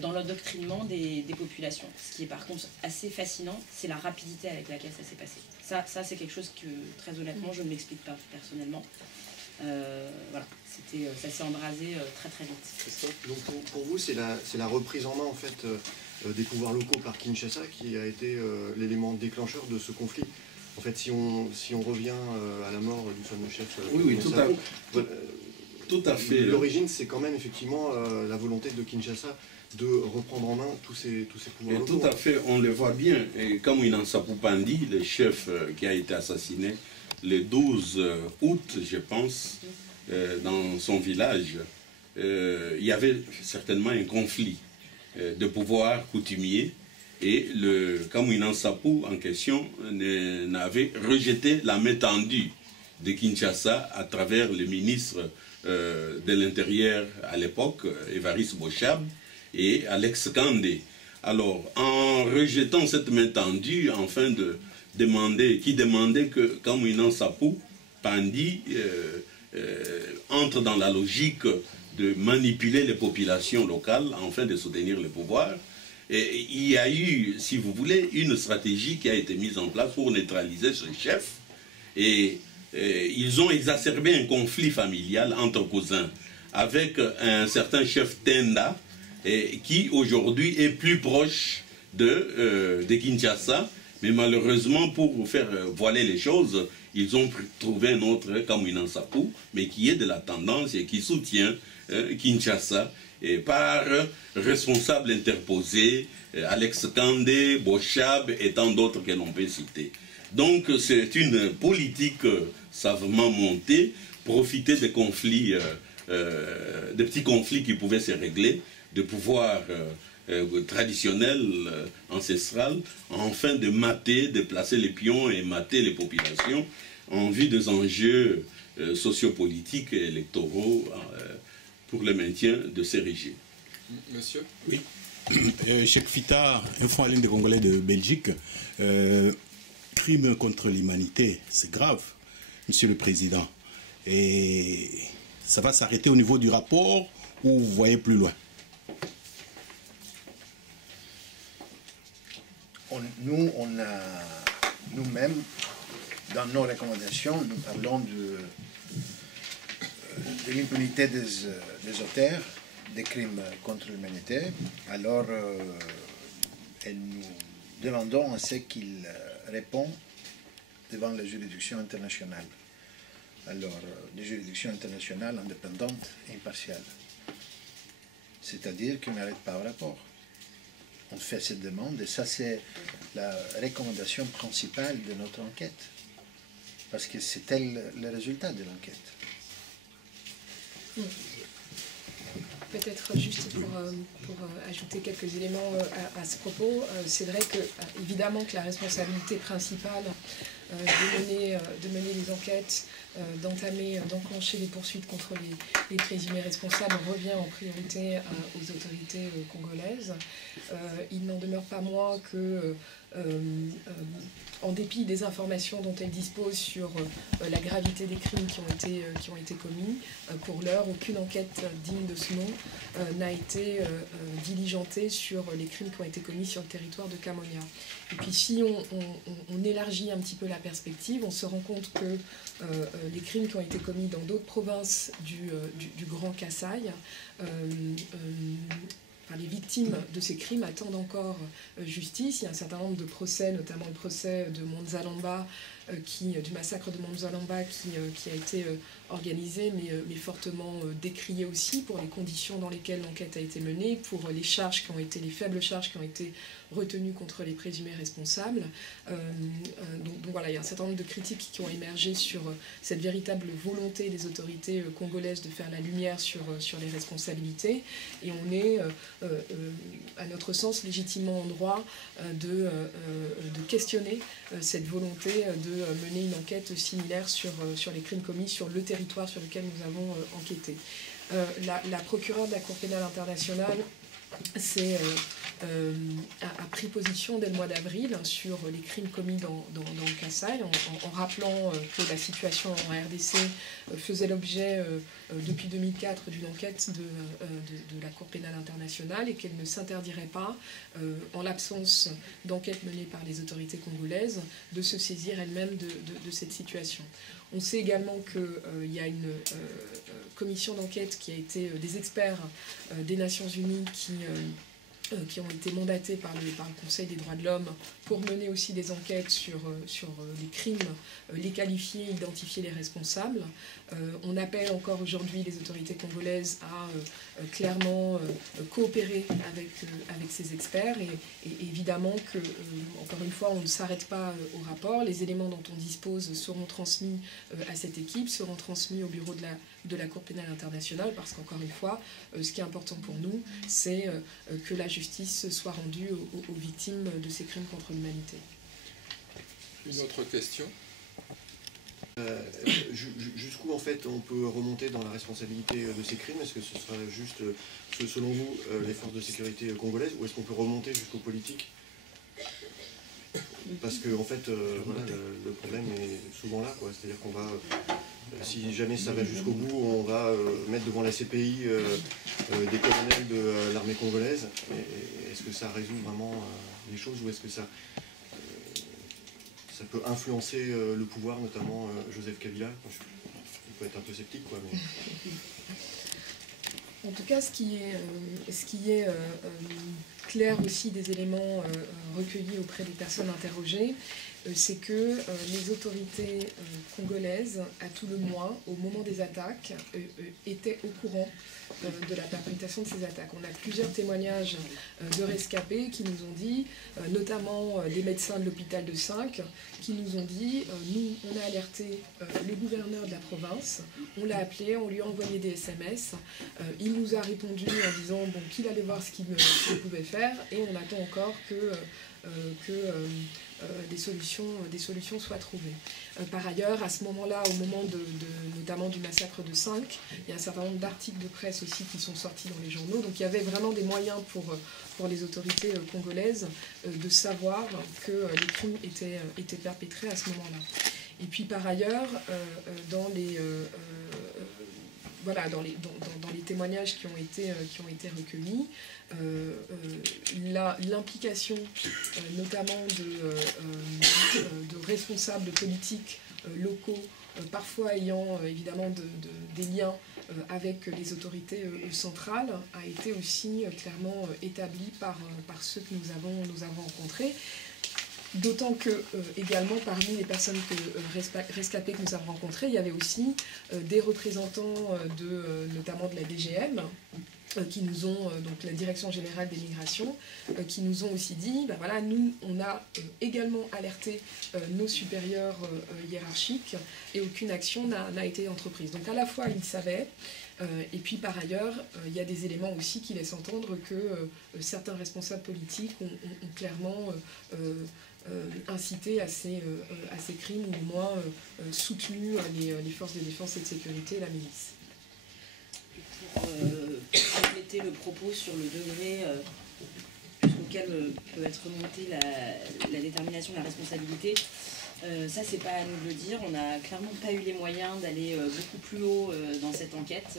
dans l'endoctrinement des populations. Ce qui est par contre assez fascinant, c'est la rapidité avec laquelle ça s'est passé. Ça c'est quelque chose que, très honnêtement, je ne m'explique pas personnellement. Voilà, ça s'est embrasé très très vite. Donc pour vous, c'est la reprise en main en fait des pouvoirs locaux par Kinshasa qui a été l'élément déclencheur de ce conflit. En fait, si on revient à la mort du fameux chef, oui, tout à fait. L'origine, c'est quand même effectivement la volonté de Kinshasa de reprendre en main tous ces pouvoirs locaux. Tout à fait, on le voit bien. Et comme Inansapou Pandi, le chef qui a été assassiné le 12 août, je pense, dans son village, il y avait certainement un conflit de pouvoir coutumier, et le Kamouinan Sapou en question n'avait rejeté la main tendue de Kinshasa à travers le ministre de l'Intérieur à l'époque, Évariste Bochab, et Alex Kandé. Alors, en rejetant cette main tendue, enfin qui demandait que Kamouinan Sapou Pandi entre dans la logique de manipuler les populations locales afin de soutenir le pouvoir. Et il y a eu, si vous voulez, une stratégie qui a été mise en place pour neutraliser ce chef. Et ils ont exacerbé un conflit familial entre cousins avec un certain chef Tenda qui aujourd'hui est plus proche de Kinshasa. Mais malheureusement, pour faire voiler les choses, ils ont trouvé un autre, Kamouinan Sapou, mais qui est de la tendance et qui soutient Kinshasa, et par responsable interposé, Alex Kandé, Bochab et tant d'autres que l'on peut citer. Donc c'est une politique savamment montée, profiter des conflits, des petits conflits qui pouvaient se régler, de pouvoir traditionnel, ancestral, afin de mater, de placer les pions et mater les populations en vue des enjeux sociopolitiques et électoraux pour le maintien de ces régimes. Monsieur? Oui. Cheikh Fita, un fonds à l'île des Congolais de Belgique, crime contre l'humanité, c'est grave, Monsieur le Président. Et ça va s'arrêter au niveau du rapport ou vous voyez plus loin? Nous-mêmes, dans nos recommandations, nous parlons de l'impunité des auteurs des crimes contre l'humanité. Alors, nous demandons à ce qu'ils répondent devant les juridictions internationales. Alors, des juridictions internationales indépendantes et impartiales. C'est-à-dire qu'ils n'arrêtent pas au rapport. on fait cette demande et ça c'est la recommandation principale de notre enquête. Parce que c'est tel le résultat de l'enquête. Peut-être juste pour ajouter quelques éléments à ce propos, c'est vrai que évidemment que la responsabilité principale de mener les enquêtes, d'enclencher les poursuites contre les présumés responsables revient en priorité aux autorités congolaises. Il n'en demeure pas moins que en dépit des informations dont elles disposent sur la gravité des crimes qui ont été commis, pour l'heure, aucune enquête digne de ce nom n'a été diligentée sur les crimes qui ont été commis sur le territoire de Kamonia. Et puis si on élargit un petit peu la perspective, on se rend compte que les crimes qui ont été commis dans d'autres provinces du Grand Kasaï, les victimes de ces crimes attendent encore justice. Il y a un certain nombre de procès, notamment le procès de Monzalamba, du massacre de Monzalamba qui a été organisé, mais fortement décrié aussi pour les conditions dans lesquelles l'enquête a été menée, pour les faibles charges qui ont été retenues contre les présumés responsables. Donc voilà, il y a un certain nombre de critiques qui ont émergé sur cette véritable volonté des autorités congolaises de faire la lumière sur les responsabilités. Et on est, à notre sens, légitimement en droit de questionner cette volonté de mener une enquête similaire sur les crimes commis sur le territoire sur lequel nous avons enquêté. La procureure de la Cour pénale internationale a pris position dès le mois d'avril sur les crimes commis dans le Kasaï, en rappelant que la situation en RDC faisait l'objet depuis 2004 d'une enquête de la Cour pénale internationale et qu'elle ne s'interdirait pas, en l'absence d'enquête menée par les autorités congolaises, de se saisir elle-même de cette situation. On sait également qu'il y a une commission d'enquête qui a été des experts des Nations Unies qui ont été mandatés par le Conseil des droits de l'homme pour mener aussi des enquêtes sur les crimes, les qualifier, identifier les responsables. On appelle encore aujourd'hui les autorités congolaises à clairement coopérer avec ces experts et évidemment que, encore une fois, on ne s'arrête pas au rapport. Les éléments dont on dispose seront transmis à cette équipe, seront transmis au bureau de la Cour pénale internationale parce qu'encore une fois, ce qui est important pour nous, c'est que la justice soit rendue aux victimes de ces crimes contre l'humanité. Une autre question. Jusqu'où en fait on peut remonter dans la responsabilité de ces crimes? Est-ce que ce sera juste, selon vous, les forces de sécurité congolaises, ou est-ce qu'on peut remonter jusqu'aux politiques? Parce que en fait, voilà, le problème est souvent là, quoi. C'est-à-dire qu'on va, si jamais ça va jusqu'au bout, on va mettre devant la CPI des colonels de l'armée congolaise. Est-ce que ça résout vraiment les choses, ou est-ce que ça peut influencer le pouvoir, notamment Joseph Kabila? Il peut être un peu sceptique, quoi. Mais... En tout cas, ce qui est clair aussi des éléments recueillis auprès des personnes interrogées, c'est que les autorités congolaises, à tout le moins, au moment des attaques, étaient au courant de la perpétration de ces attaques. On a plusieurs témoignages de rescapés qui nous ont dit, notamment des médecins de l'hôpital de 5, qui nous ont dit, nous, on a alerté le gouverneur de la province, on l'a appelé, on lui a envoyé des SMS, il nous a répondu en disant bon, qu'il allait voir ce qu'il pouvait faire, et on attend encore que des solutions soient trouvées. Par ailleurs, à ce moment-là, au moment notamment du massacre de 5, il y a un certain nombre d'articles de presse aussi qui sont sortis dans les journaux, donc il y avait vraiment des moyens pour les autorités congolaises de savoir que les crimes étaient perpétrés à ce moment-là. Et puis par ailleurs, dans les témoignages qui ont été recueillis, l'implication notamment de responsables politiques locaux, parfois ayant évidemment des liens avec les autorités centrales, a été aussi clairement établie par ceux que nous avons rencontrés. D'autant que, également, parmi les personnes rescapées que nous avons rencontrées, il y avait aussi des représentants notamment de la DGM, qui nous ont, donc la Direction Générale des Migrations, qui nous ont aussi dit, ben voilà, nous, on a également alerté nos supérieurs hiérarchiques et aucune action n'a été entreprise. Donc à la fois, ils savaient, et puis par ailleurs, il y a des éléments aussi qui laissent entendre que certains responsables politiques ont clairement incité à ces crimes, ou au moins soutenu les forces de défense et de sécurité et la milice. Pour compléter le propos sur le degré jusqu'auquel peut être montée la détermination de la responsabilité, ça c'est pas à nous de le dire, on n'a clairement pas eu les moyens d'aller beaucoup plus haut dans cette enquête,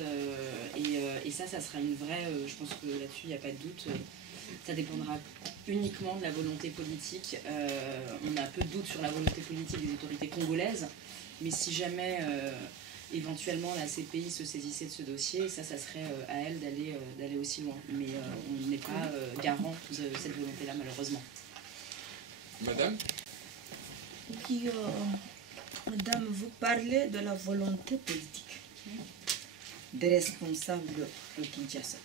et ça sera une vraie, je pense que là-dessus il n'y a pas de doute, ça dépendra uniquement de la volonté politique. On a peu de doute sur la volonté politique des autorités congolaises, mais si jamais éventuellement la CPI se saisissait de ce dossier, ça serait à elle d'aller aussi loin. Mais on n'est pas garant de cette volonté-là, malheureusement. Madame ? Puis, Madame, vous parlez de la volonté politique des responsables au Kinshasa.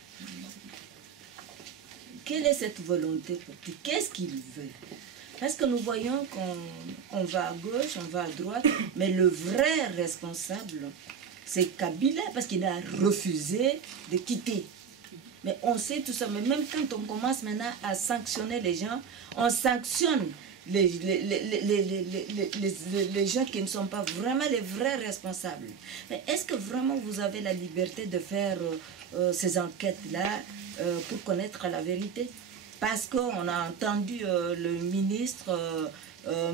Quelle est cette volonté politique? Qu'est-ce qu'ils veulent? Parce que nous voyons qu'on va à gauche, on va à droite, mais le vrai responsable, c'est Kabila, parce qu'il a refusé de quitter. Mais on sait tout ça, mais même quand on commence maintenant à sanctionner les gens, on sanctionne les gens qui ne sont pas vraiment les vrais responsables. Mais est-ce que vraiment vous avez la liberté de faire ces enquêtes-là pour connaître la vérité? Parce qu'on a entendu le ministre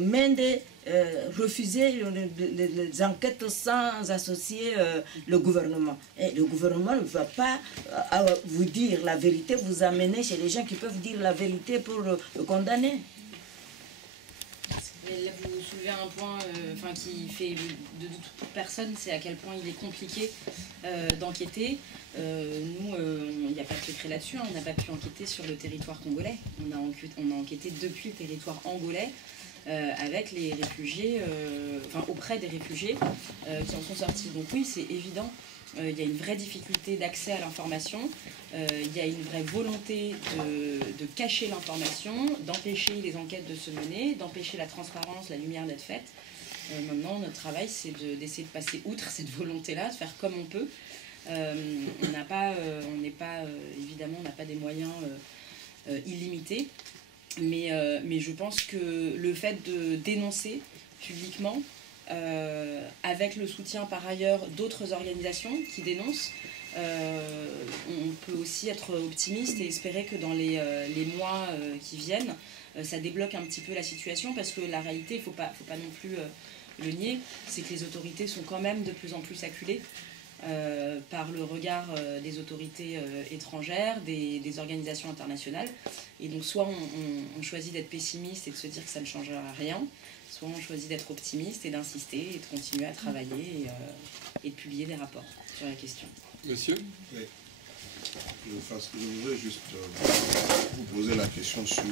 Mende refuser les enquêtes sans associer le gouvernement. Et le gouvernement ne va pas vous dire la vérité, vous amener chez les gens qui peuvent dire la vérité pour le condamner. Mais là, vous soulevez un point qui fait de doute pour personne, c'est à quel point il est compliqué d'enquêter. Nous, il n'y a pas de secret là-dessus, on n'a pas pu enquêter sur le territoire congolais. On a enquêté depuis le territoire angolais avec les réfugiés, auprès des réfugiés qui en sont sortis. Donc oui, c'est évident. Il y a une vraie difficulté d'accès à l'information, il y a une vraie volonté de cacher l'information, d'empêcher les enquêtes de se mener, d'empêcher la transparence, la lumière d'être faite. Maintenant, notre travail, c'est d'essayer de passer outre cette volonté-là, de faire comme on peut. Évidemment, on n'a pas des moyens illimités, mais je pense que le fait de dénoncer publiquement, avec le soutien par ailleurs d'autres organisations qui dénoncent, on peut aussi être optimiste et espérer que dans les mois qui viennent, ça débloque un petit peu la situation, parce que la réalité, il ne faut pas non plus le nier, c'est que les autorités sont quand même de plus en plus acculées par le regard des autorités étrangères, des organisations internationales. Et donc soit on choisit d'être pessimiste et de se dire que ça ne changera rien, soit on choisit d'être optimiste et d'insister et de continuer à travailler et de publier des rapports sur la question. Monsieur ? Oui. Je voudrais juste vous poser la question sur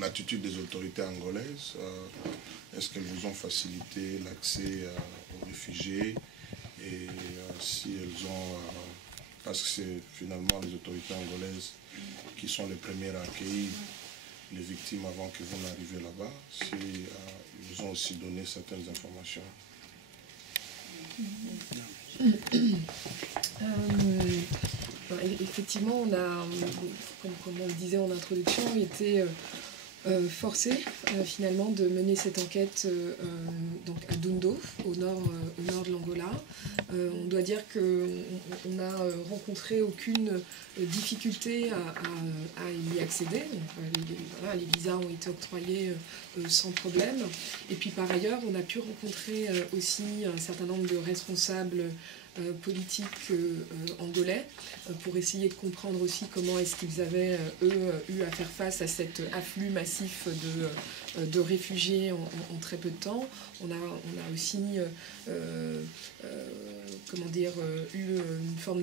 l'attitude des autorités angolaises. Est-ce qu'elles vous ont facilité l'accès aux réfugiés, et si elles ont, parce que c'est finalement les autorités angolaises qui sont les premières à accueillir les victimes avant que vous n'arriviez là-bas, si ils vous ont aussi donné certaines informations? Effectivement, on a, comme on le disait en introduction, été forcé finalement de mener cette enquête donc à Dundo, au nord de l'Angola. On doit dire qu'on n'a rencontré aucune difficulté à y accéder. Donc, les visas ont été octroyés sans problème. Et puis par ailleurs, on a pu rencontrer aussi un certain nombre de responsables politiques angolais pour essayer de comprendre aussi comment est-ce qu'ils avaient, eu à faire face à cet afflux massif de réfugiés en très peu de temps. On a aussi eu une forme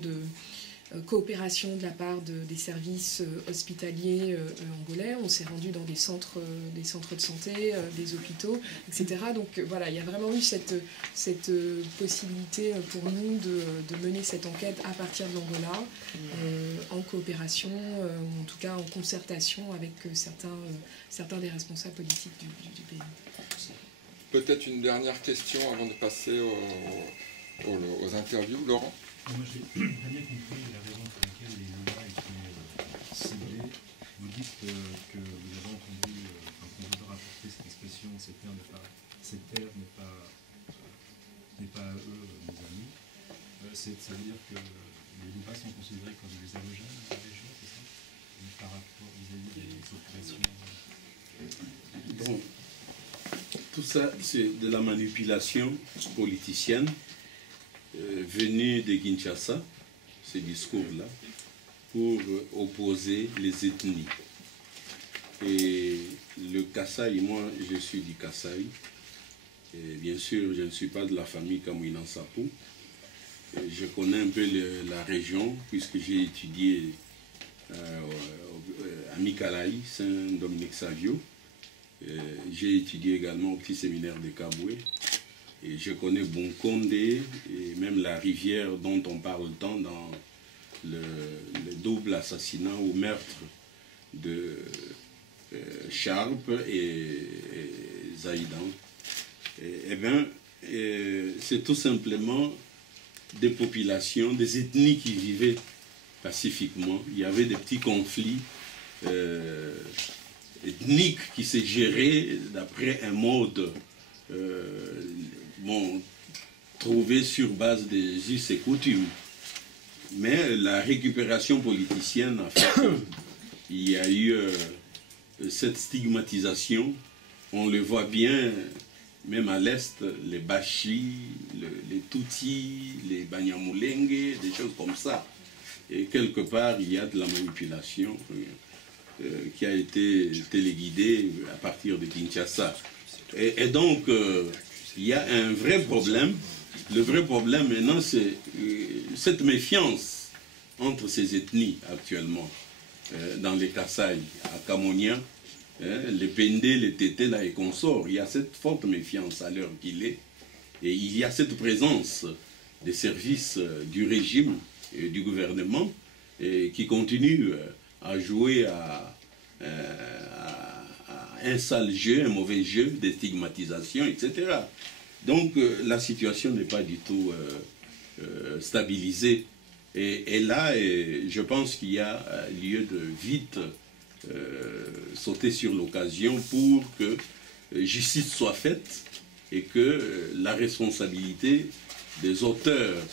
coopération de la part des services hospitaliers angolais. On s'est rendu dans des centres de santé, des hôpitaux, etc. Donc voilà, il y a vraiment eu cette possibilité pour nous de mener cette enquête à partir de l'Angola, en coopération, ou en tout cas en concertation avec certains des responsables politiques du pays. Peut-être une dernière question avant de passer aux interviews. Laurent? Moi, j'ai très bien compris la raison pour laquelle les lois étaient ciblées. Vous dites que vous avez entendu, quand on voudra rapporter cette expression, cette terre n'est pas à eux, mes amis. Ça veut dire que les Louba sont considérés comme les allogènes de la région, c'est ça? Par rapport vis-à-vis des populations. Bon, tout ça, c'est de la manipulation politicienne venue de Kinshasa, ces discours-là, pour opposer les ethnies. Et le Kasaï, moi je suis du Kasaï, et bien sûr je ne suis pas de la famille Kamouina Sapou. Je connais un peu la région puisque j'ai étudié à Mikalaï, Saint-Dominique Savio. J'ai étudié également au petit séminaire de Kaboué. Et je connais Bonkonde et même la rivière dont on parle tant dans le double assassinat ou meurtre de Charpe et Zaïdan. Eh bien, c'est tout simplement des populations, des ethnies qui vivaient pacifiquement. Il y avait des petits conflits ethniques qui se géraient d'après un mode trouvé sur base des us et coutumes. Mais la récupération politicienne a fait qu'il y a eu cette stigmatisation. On le voit bien, même à l'Est, les Bashi, les Tutsis, les Banyamulenge, des choses comme ça. Et quelque part, il y a de la manipulation qui a été téléguidée à partir de Kinshasa. Et donc, il y a un vrai problème. Le vrai problème maintenant, c'est cette méfiance entre ces ethnies actuellement, dans les Kasaï, à Kamonia, les Pendé, les Tété, là et consorts. Il y a cette forte méfiance à l'heure qu'il est. Et il y a cette présence des services du régime et du gouvernement qui continuent à jouer à un sale jeu, un mauvais jeu de stigmatisation, etc. Donc la situation n'est pas du tout stabilisée. Et là, je pense qu'il y a lieu de vite sauter sur l'occasion pour que justice soit faite et que la responsabilité des auteurs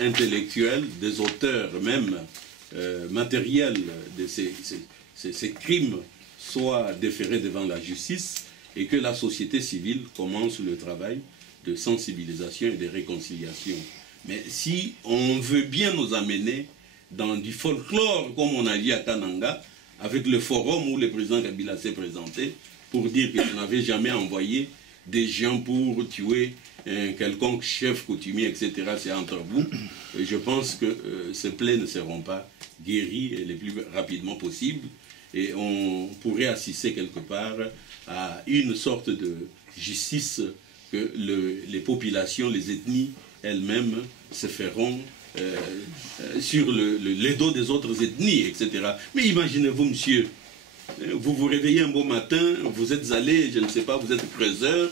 intellectuels, des auteurs même matériels de ces crimes soit déférée devant la justice et que la société civile commence le travail de sensibilisation et de réconciliation. Mais si on veut bien nous amener dans du folklore, comme on a dit à Kananga, avec le forum où le président Kabila s'est présenté, pour dire que je n'avais jamais envoyé des gens pour tuer un quelconque chef coutumier, etc., c'est entre vous. Et je pense que ces plaies ne seront pas guéries le plus rapidement possible. Et on pourrait assister quelque part à une sorte de justice que les populations, les ethnies elles-mêmes se feront sur le dos des autres ethnies, etc. Mais imaginez-vous, monsieur, vous vous réveillez un beau matin, vous êtes allé, je ne sais pas, vous êtes creuseur,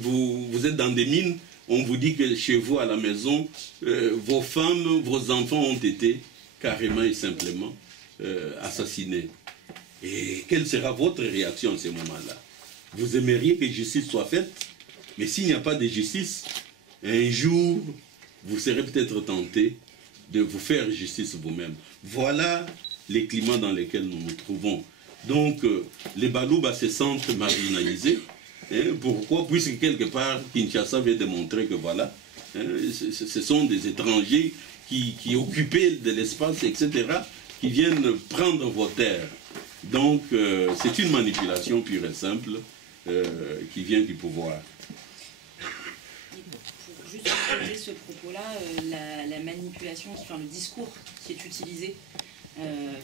vous êtes dans des mines, on vous dit que chez vous à la maison, vos femmes, vos enfants ont été carrément et simplement assassinés. Et quelle sera votre réaction à ce moment-là? Vous aimeriez que justice soit faite, mais s'il n'y a pas de justice, un jour, vous serez peut-être tenté de vous faire justice vous-même. Voilà les climats dans lesquels nous nous trouvons. Donc, les Balouba se sentent marginalisés. Pourquoi? Puisque quelque part, Kinshasa veut démontrer que voilà, ce sont des étrangers qui occupaient de l'espace, etc., qui viennent prendre vos terres. Donc, c'est une manipulation pure et simple qui vient du pouvoir. juste poser ce propos-là, la manipulation, enfin le discours qui est utilisé,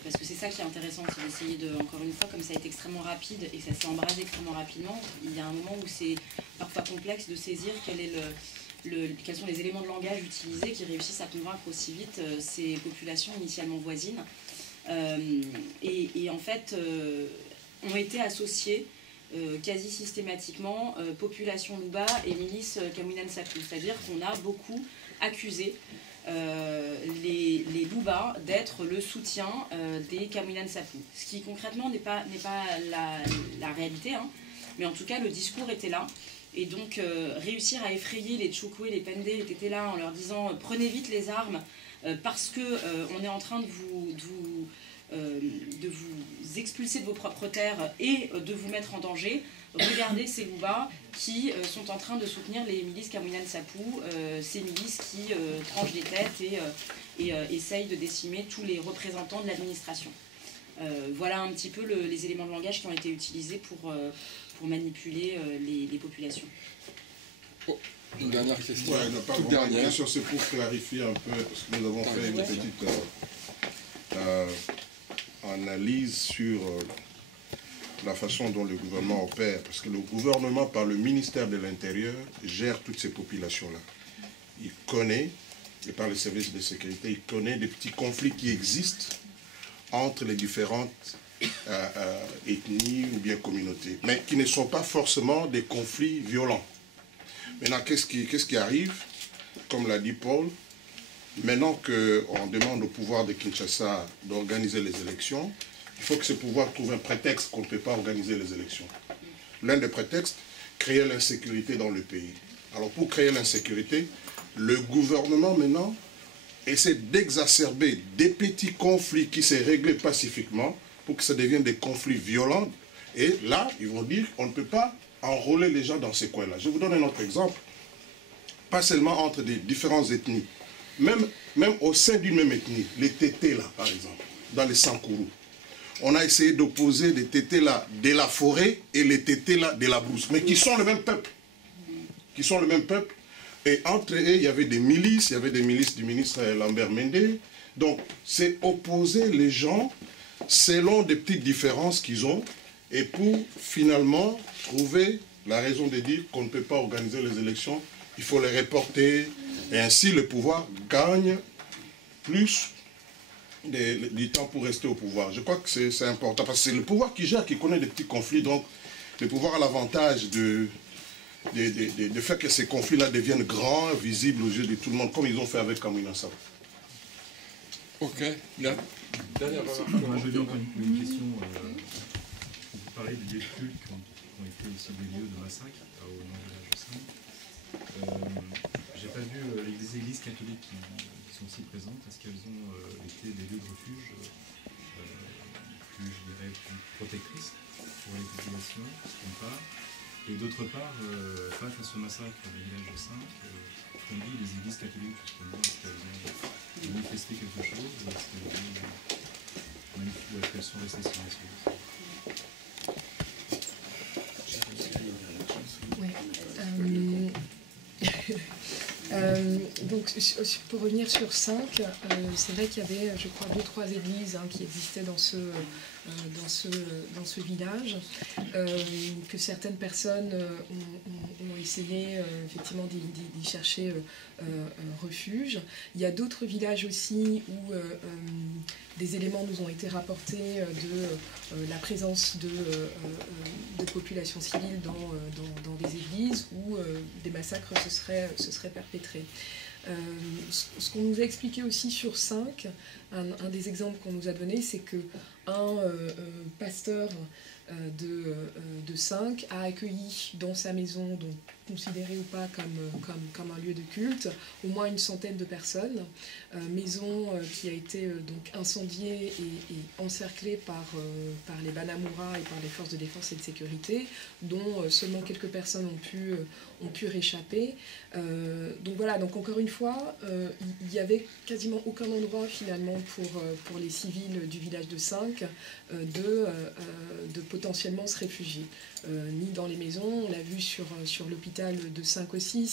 parce que c'est ça qui est intéressant, c'est d'essayer de, encore une fois, comme ça a été extrêmement rapide et que ça s'est embrasé extrêmement rapidement, il y a un moment où c'est parfois complexe de saisir quels sont les éléments de langage utilisés qui réussissent à convaincre aussi vite ces populations initialement voisines. Et en fait, ont été associés quasi systématiquement population Louba et milice Kamouina Nsapu. C'est-à-dire qu'on a beaucoup accusé les Louba d'être le soutien des Kamouina Nsapu. Ce qui concrètement n'est pas la réalité, hein, mais en tout cas le discours était là. Et donc réussir à effrayer les Tchoukoué, les Pendé étaient là en leur disant prenez vite les armes parce que on est en train de vous expulser de vos propres terres et de vous mettre en danger. Regardez ces Louba qui sont en train de soutenir les milices Kamouina Nsapu, ces milices qui tranchent des têtes et essayent de décimer tous les représentants de l'administration. Voilà un petit peu les éléments de langage qui ont été utilisés pour manipuler les populations. Oh, une dernière question. Ouais, toute dernière question, c'est pour clarifier un peu, parce que nous avons fait une petite analyse sur la façon dont le gouvernement opère, parce que le gouvernement, par le ministère de l'Intérieur, gère toutes ces populations-là. Il connaît, et par les services de sécurité, il connaît des petits conflits qui existent entre les différentes ethnies ou bien communautés, mais qui ne sont pas forcément des conflits violents. Maintenant, qu'est-ce qui arrive? Comme l'a dit Paul, maintenant qu'on demande au pouvoir de Kinshasa d'organiser les élections, il faut que ce pouvoir trouve un prétexte qu'on ne peut pas organiser les élections. L'un des prétextes, créer l'insécurité dans le pays. Alors pour créer l'insécurité, le gouvernement maintenant essaie d'exacerber des petits conflits qui s'est réglés pacifiquement pour que ça devienne des conflits violents. Et là, ils vont dire qu'on ne peut pas enrôler les gens dans ces coins-là. Je vous donne un autre exemple. Pas seulement entre des différentes ethnies. Même au sein d'une même ethnie, les Tétés là, par exemple, dans les Sankourou. On a essayé d'opposer les Tétés là de la forêt et les Tétés là de la brousse, mais qui sont le même peuple. Qui sont le même peuple. Et entre eux, il y avait des milices, du ministre Lambert Mende. Donc, c'est opposer les gens selon des petites différences qu'ils ont, et pour finalement trouver la raison de dire qu'on ne peut pas organiser les élections, il faut les reporter, et ainsi le pouvoir gagne plus du temps pour rester au pouvoir. Je crois que c'est important, parce que c'est le pouvoir qui gère, qui connaît des petits conflits, donc le pouvoir a l'avantage de faire que ces conflits-là deviennent grands, visibles aux yeux de tout le monde, comme ils ont fait avec Kamouina Nsapu. Ok, bien. Dernière remarque. Je vais encore une question. Vous parlez des lieux de culte qui ont été aussi des lieux de massacre au nord de la Jossin. J'ai pas vu les églises catholiques qui sont aussi présentes. Est-ce qu'elles ont été des lieux de refuge plus, je dirais, plus protectrices pour les populations, d'une part, et d'autre part, face à ce massacre des villages de 5, on dit les églises catholiques, justement, est-ce qu'elles ont manifesté quelque chose, ou est-ce qu'elles sont restées silencieuses? Oui. Donc, pour revenir sur 5, c'est vrai qu'il y avait, je crois, 2 ou 3 églises qui existaient dans ce village, que certaines personnes ont essayé effectivement d'y chercher refuge. Il y a d'autres villages aussi où des éléments nous ont été rapportés de la présence de populations civiles dans des églises où des massacres se seraient perpétrés. Ce qu'on nous a expliqué aussi sur 5, un des exemples qu'on nous a donné, c'est qu'un pasteur de 5 a accueilli dans sa maison, donc considérée ou pas comme un lieu de culte, au moins une centaine de personnes. Maison qui a été donc incendiée et encerclée par les Banamura et par les forces de défense et de sécurité, dont seulement quelques personnes ont pu réchapper. Donc voilà, donc encore une fois, il n'y avait quasiment aucun endroit finalement pour les civils du village de 5 de potentiellement se réfugier, ni dans les maisons. On l'a vu sur l'hôpital de 5 aussi.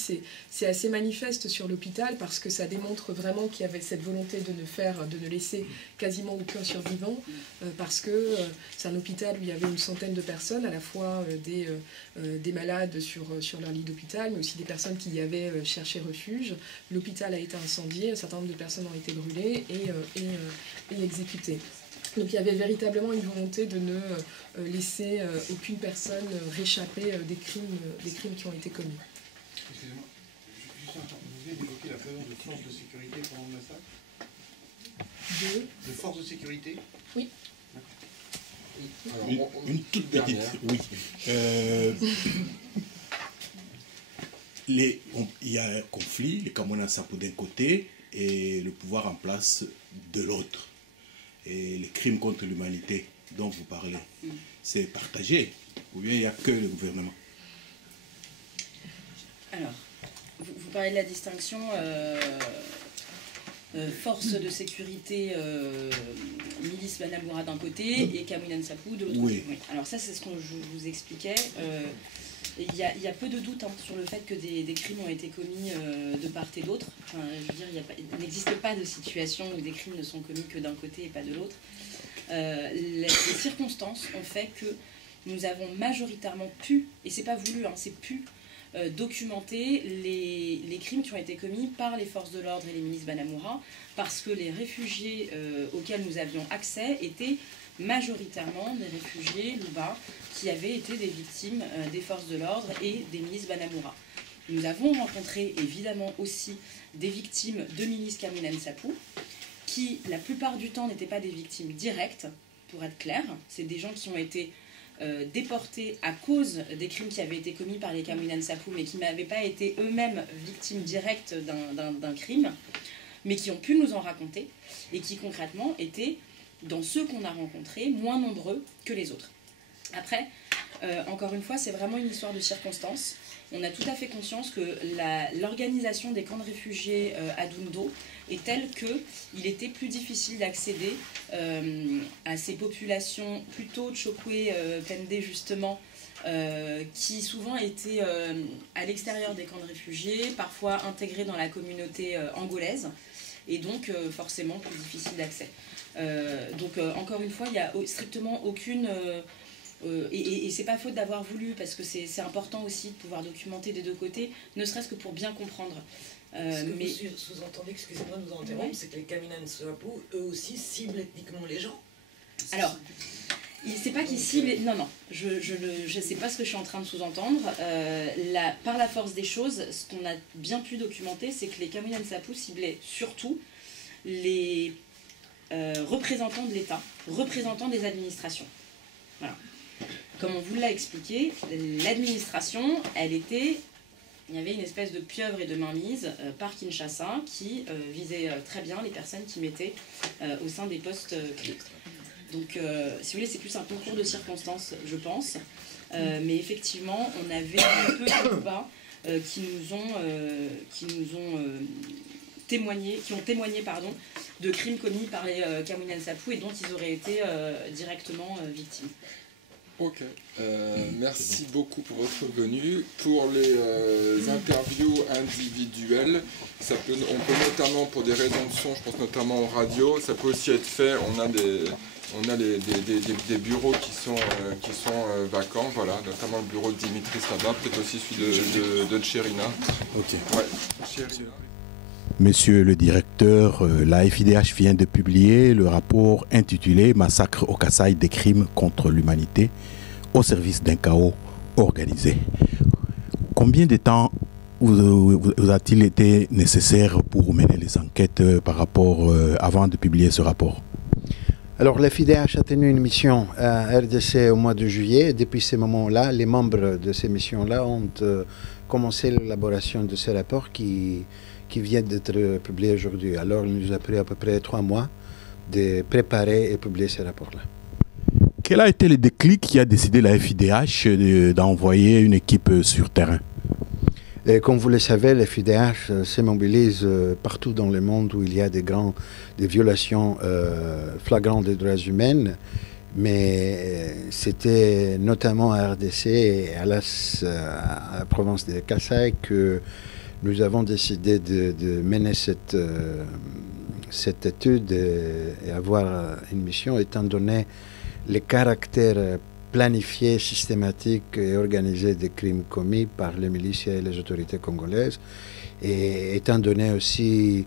C'est assez manifeste sur l'hôpital parce que ça démontre vraiment qu'il y avait cette volonté de ne laisser quasiment aucun survivant, parce que c'est un hôpital où il y avait une centaine de personnes, à la fois des malades sur leur lit d'hôpital, mais aussi des personnes qui y avaient cherché refuge. L'hôpital a été incendié, un certain nombre de personnes ont été brûlées et exécutées. Donc il y avait véritablement une volonté de ne laisser aucune personne réchapper des crimes qui ont été commis. Excusez-moi, juste un temps. Vous venez d'évoquer la présence de forces de sécurité pendant le massacre. De forces de sécurité? Oui. Alors, Une toute petite, oui. Il y a un conflit, les Camerounais Sapou d'un côté et le pouvoir en place de l'autre. Et les crimes contre l'humanité dont vous parlez, c'est partagé, ou bien il n'y a que le gouvernement? Alors, vous parlez de la distinction force de sécurité, milice Banamoura d'un côté et Kamouina Nsapu de l'autre. Oui. Oui. Alors ça, c'est ce que je vous expliquais. Il y a peu de doute sur le fait que des crimes ont été commis de part et d'autre. Enfin, je veux dire, il n'existe pas de situation où des crimes ne sont commis que d'un côté et pas de l'autre. Les circonstances ont fait que nous avons majoritairement pu, et c'est pas voulu, c'est pu, documenter les crimes qui ont été commis par les forces de l'ordre et les milices Banamoura, parce que les réfugiés auxquels nous avions accès étaient majoritairement des réfugiés Louba qui avaient été des victimes des forces de l'ordre et des milices Banamoura. Nous avons rencontré évidemment aussi des victimes de milices Kamouina Nsapu qui, la plupart du temps, n'étaient pas des victimes directes, pour être clair. C'est des gens qui ont été déportés à cause des crimes qui avaient été commis par les Kamouina Nsapu, mais qui n'avaient pas été eux-mêmes victimes directes d'un crime, mais qui ont pu nous en raconter, et qui concrètement étaient, dans ceux qu'on a rencontrés, moins nombreux que les autres. Après, encore une fois, c'est vraiment une histoire de circonstances. On a tout à fait conscience que l'organisation des camps de réfugiés à Doundo est telle qu'il était plus difficile d'accéder à ces populations plutôt Tchokwe, Pende justement, qui souvent étaient à l'extérieur des camps de réfugiés, parfois intégrés dans la communauté angolaise, et donc forcément plus difficile d'accès. Donc encore une fois, il n'y a strictement aucune... et c'est pas faute d'avoir voulu, parce que c'est important aussi de pouvoir documenter des deux côtés, ne serait-ce que pour bien comprendre. Ce que vous sous-entendez, excusez-moi de vous interrompre, c'est que les Kamouina Nsapu, eux aussi, ciblent ethniquement les gens. Alors, c'est pas qu'ils ciblent... Non, je sais pas ce que je suis en train de sous-entendre. Par la force des choses, ce qu'on a bien pu documenter, c'est que les Kamouina Nsapu ciblaient surtout les représentants de l'État, représentants des administrations. Voilà. Comme on vous l'a expliqué, l'administration, il y avait une espèce de pieuvre et de mainmise par Kinshasa qui visait très bien les personnes qui mettaient au sein des postes clés. Donc, si vous voulez, c'est plus un concours de circonstances, je pense. Mais effectivement, on avait un peu de bas qui ont témoigné de crimes commis par les Kamouina Nsapu et dont ils auraient été directement victimes. Ok, merci beaucoup pour votre venue. Pour les interviews individuelles, on peut notamment, pour des raisons de son, je pense notamment en radio, ça peut aussi être fait. On a des bureaux qui sont vacants, voilà, notamment le bureau de Dimitri là-bas, peut-être aussi celui de Tcherina. Ok. Ouais, Tcherina. Monsieur le directeur, la FIDH vient de publier le rapport intitulé « Massacre au Kasaï des crimes contre l'humanité au service d'un chaos organisé ». Combien de temps vous a-t-il été nécessaire pour mener les enquêtes par rapport avant de publier ce rapport? Alors, la FIDH a tenu une mission à RDC au mois de juillet. Depuis ce moment-là, les membres de ces missions-là ont commencé l'élaboration de ces rapports qui viennent d'être publiés aujourd'hui. Alors, il nous a pris à peu près 3 mois de préparer et publier ces rapports-là. Quel a été le déclic qui a décidé la FIDH d'envoyer une équipe sur terrain? Et comme vous le savez, la FIDH se mobilise partout dans le monde où il y a des violations flagrantes des droits humains, Mais c'était notamment à RDC et à la province de Kasaï que nous avons décidé de mener cette étude et avoir une mission, étant donné le caractère planifié, systématique et organisé des crimes commis par les milices et les autorités congolaises, et étant donné aussi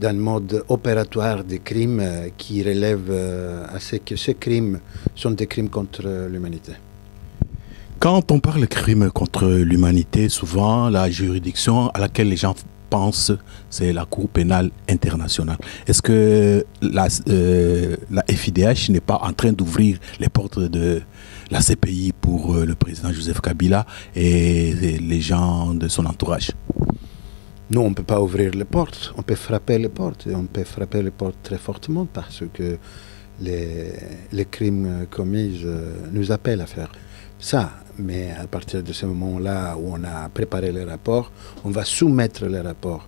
d'un mode opératoire des crimes qui relève à ce que ces crimes sont des crimes contre l'humanité. Quand on parle de crimes contre l'humanité, souvent la juridiction à laquelle les gens pensent, c'est la Cour pénale internationale. Est-ce que la FIDH n'est pas en train d'ouvrir les portes de la CPI pour le président Joseph Kabila et les gens de son entourage? Nous, on ne peut pas ouvrir les portes, on peut frapper les portes, et on peut frapper les portes très fortement parce que les crimes commis nous appellent à faire ça. Mais à partir de ce moment-là où on a préparé les rapports, on va soumettre les rapports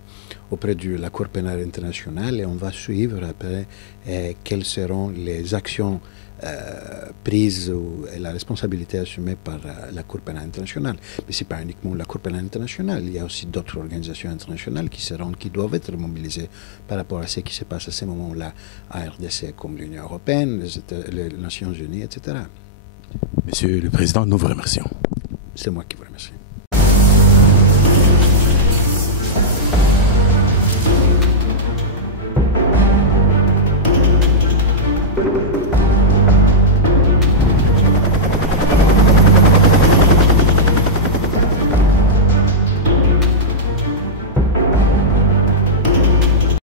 auprès de la Cour pénale internationale et on va suivre après quelles seront les actions prises et la responsabilité assumée par la Cour pénale internationale. Mais ce n'est pas uniquement la Cour pénale internationale, il y a aussi d'autres organisations internationales qui doivent être mobilisées par rapport à ce qui se passe à ce moment-là à RDC, comme l'Union européenne, les Nations unies, etc. Monsieur le Président, nous vous remercions. C'est moi qui vous remercie.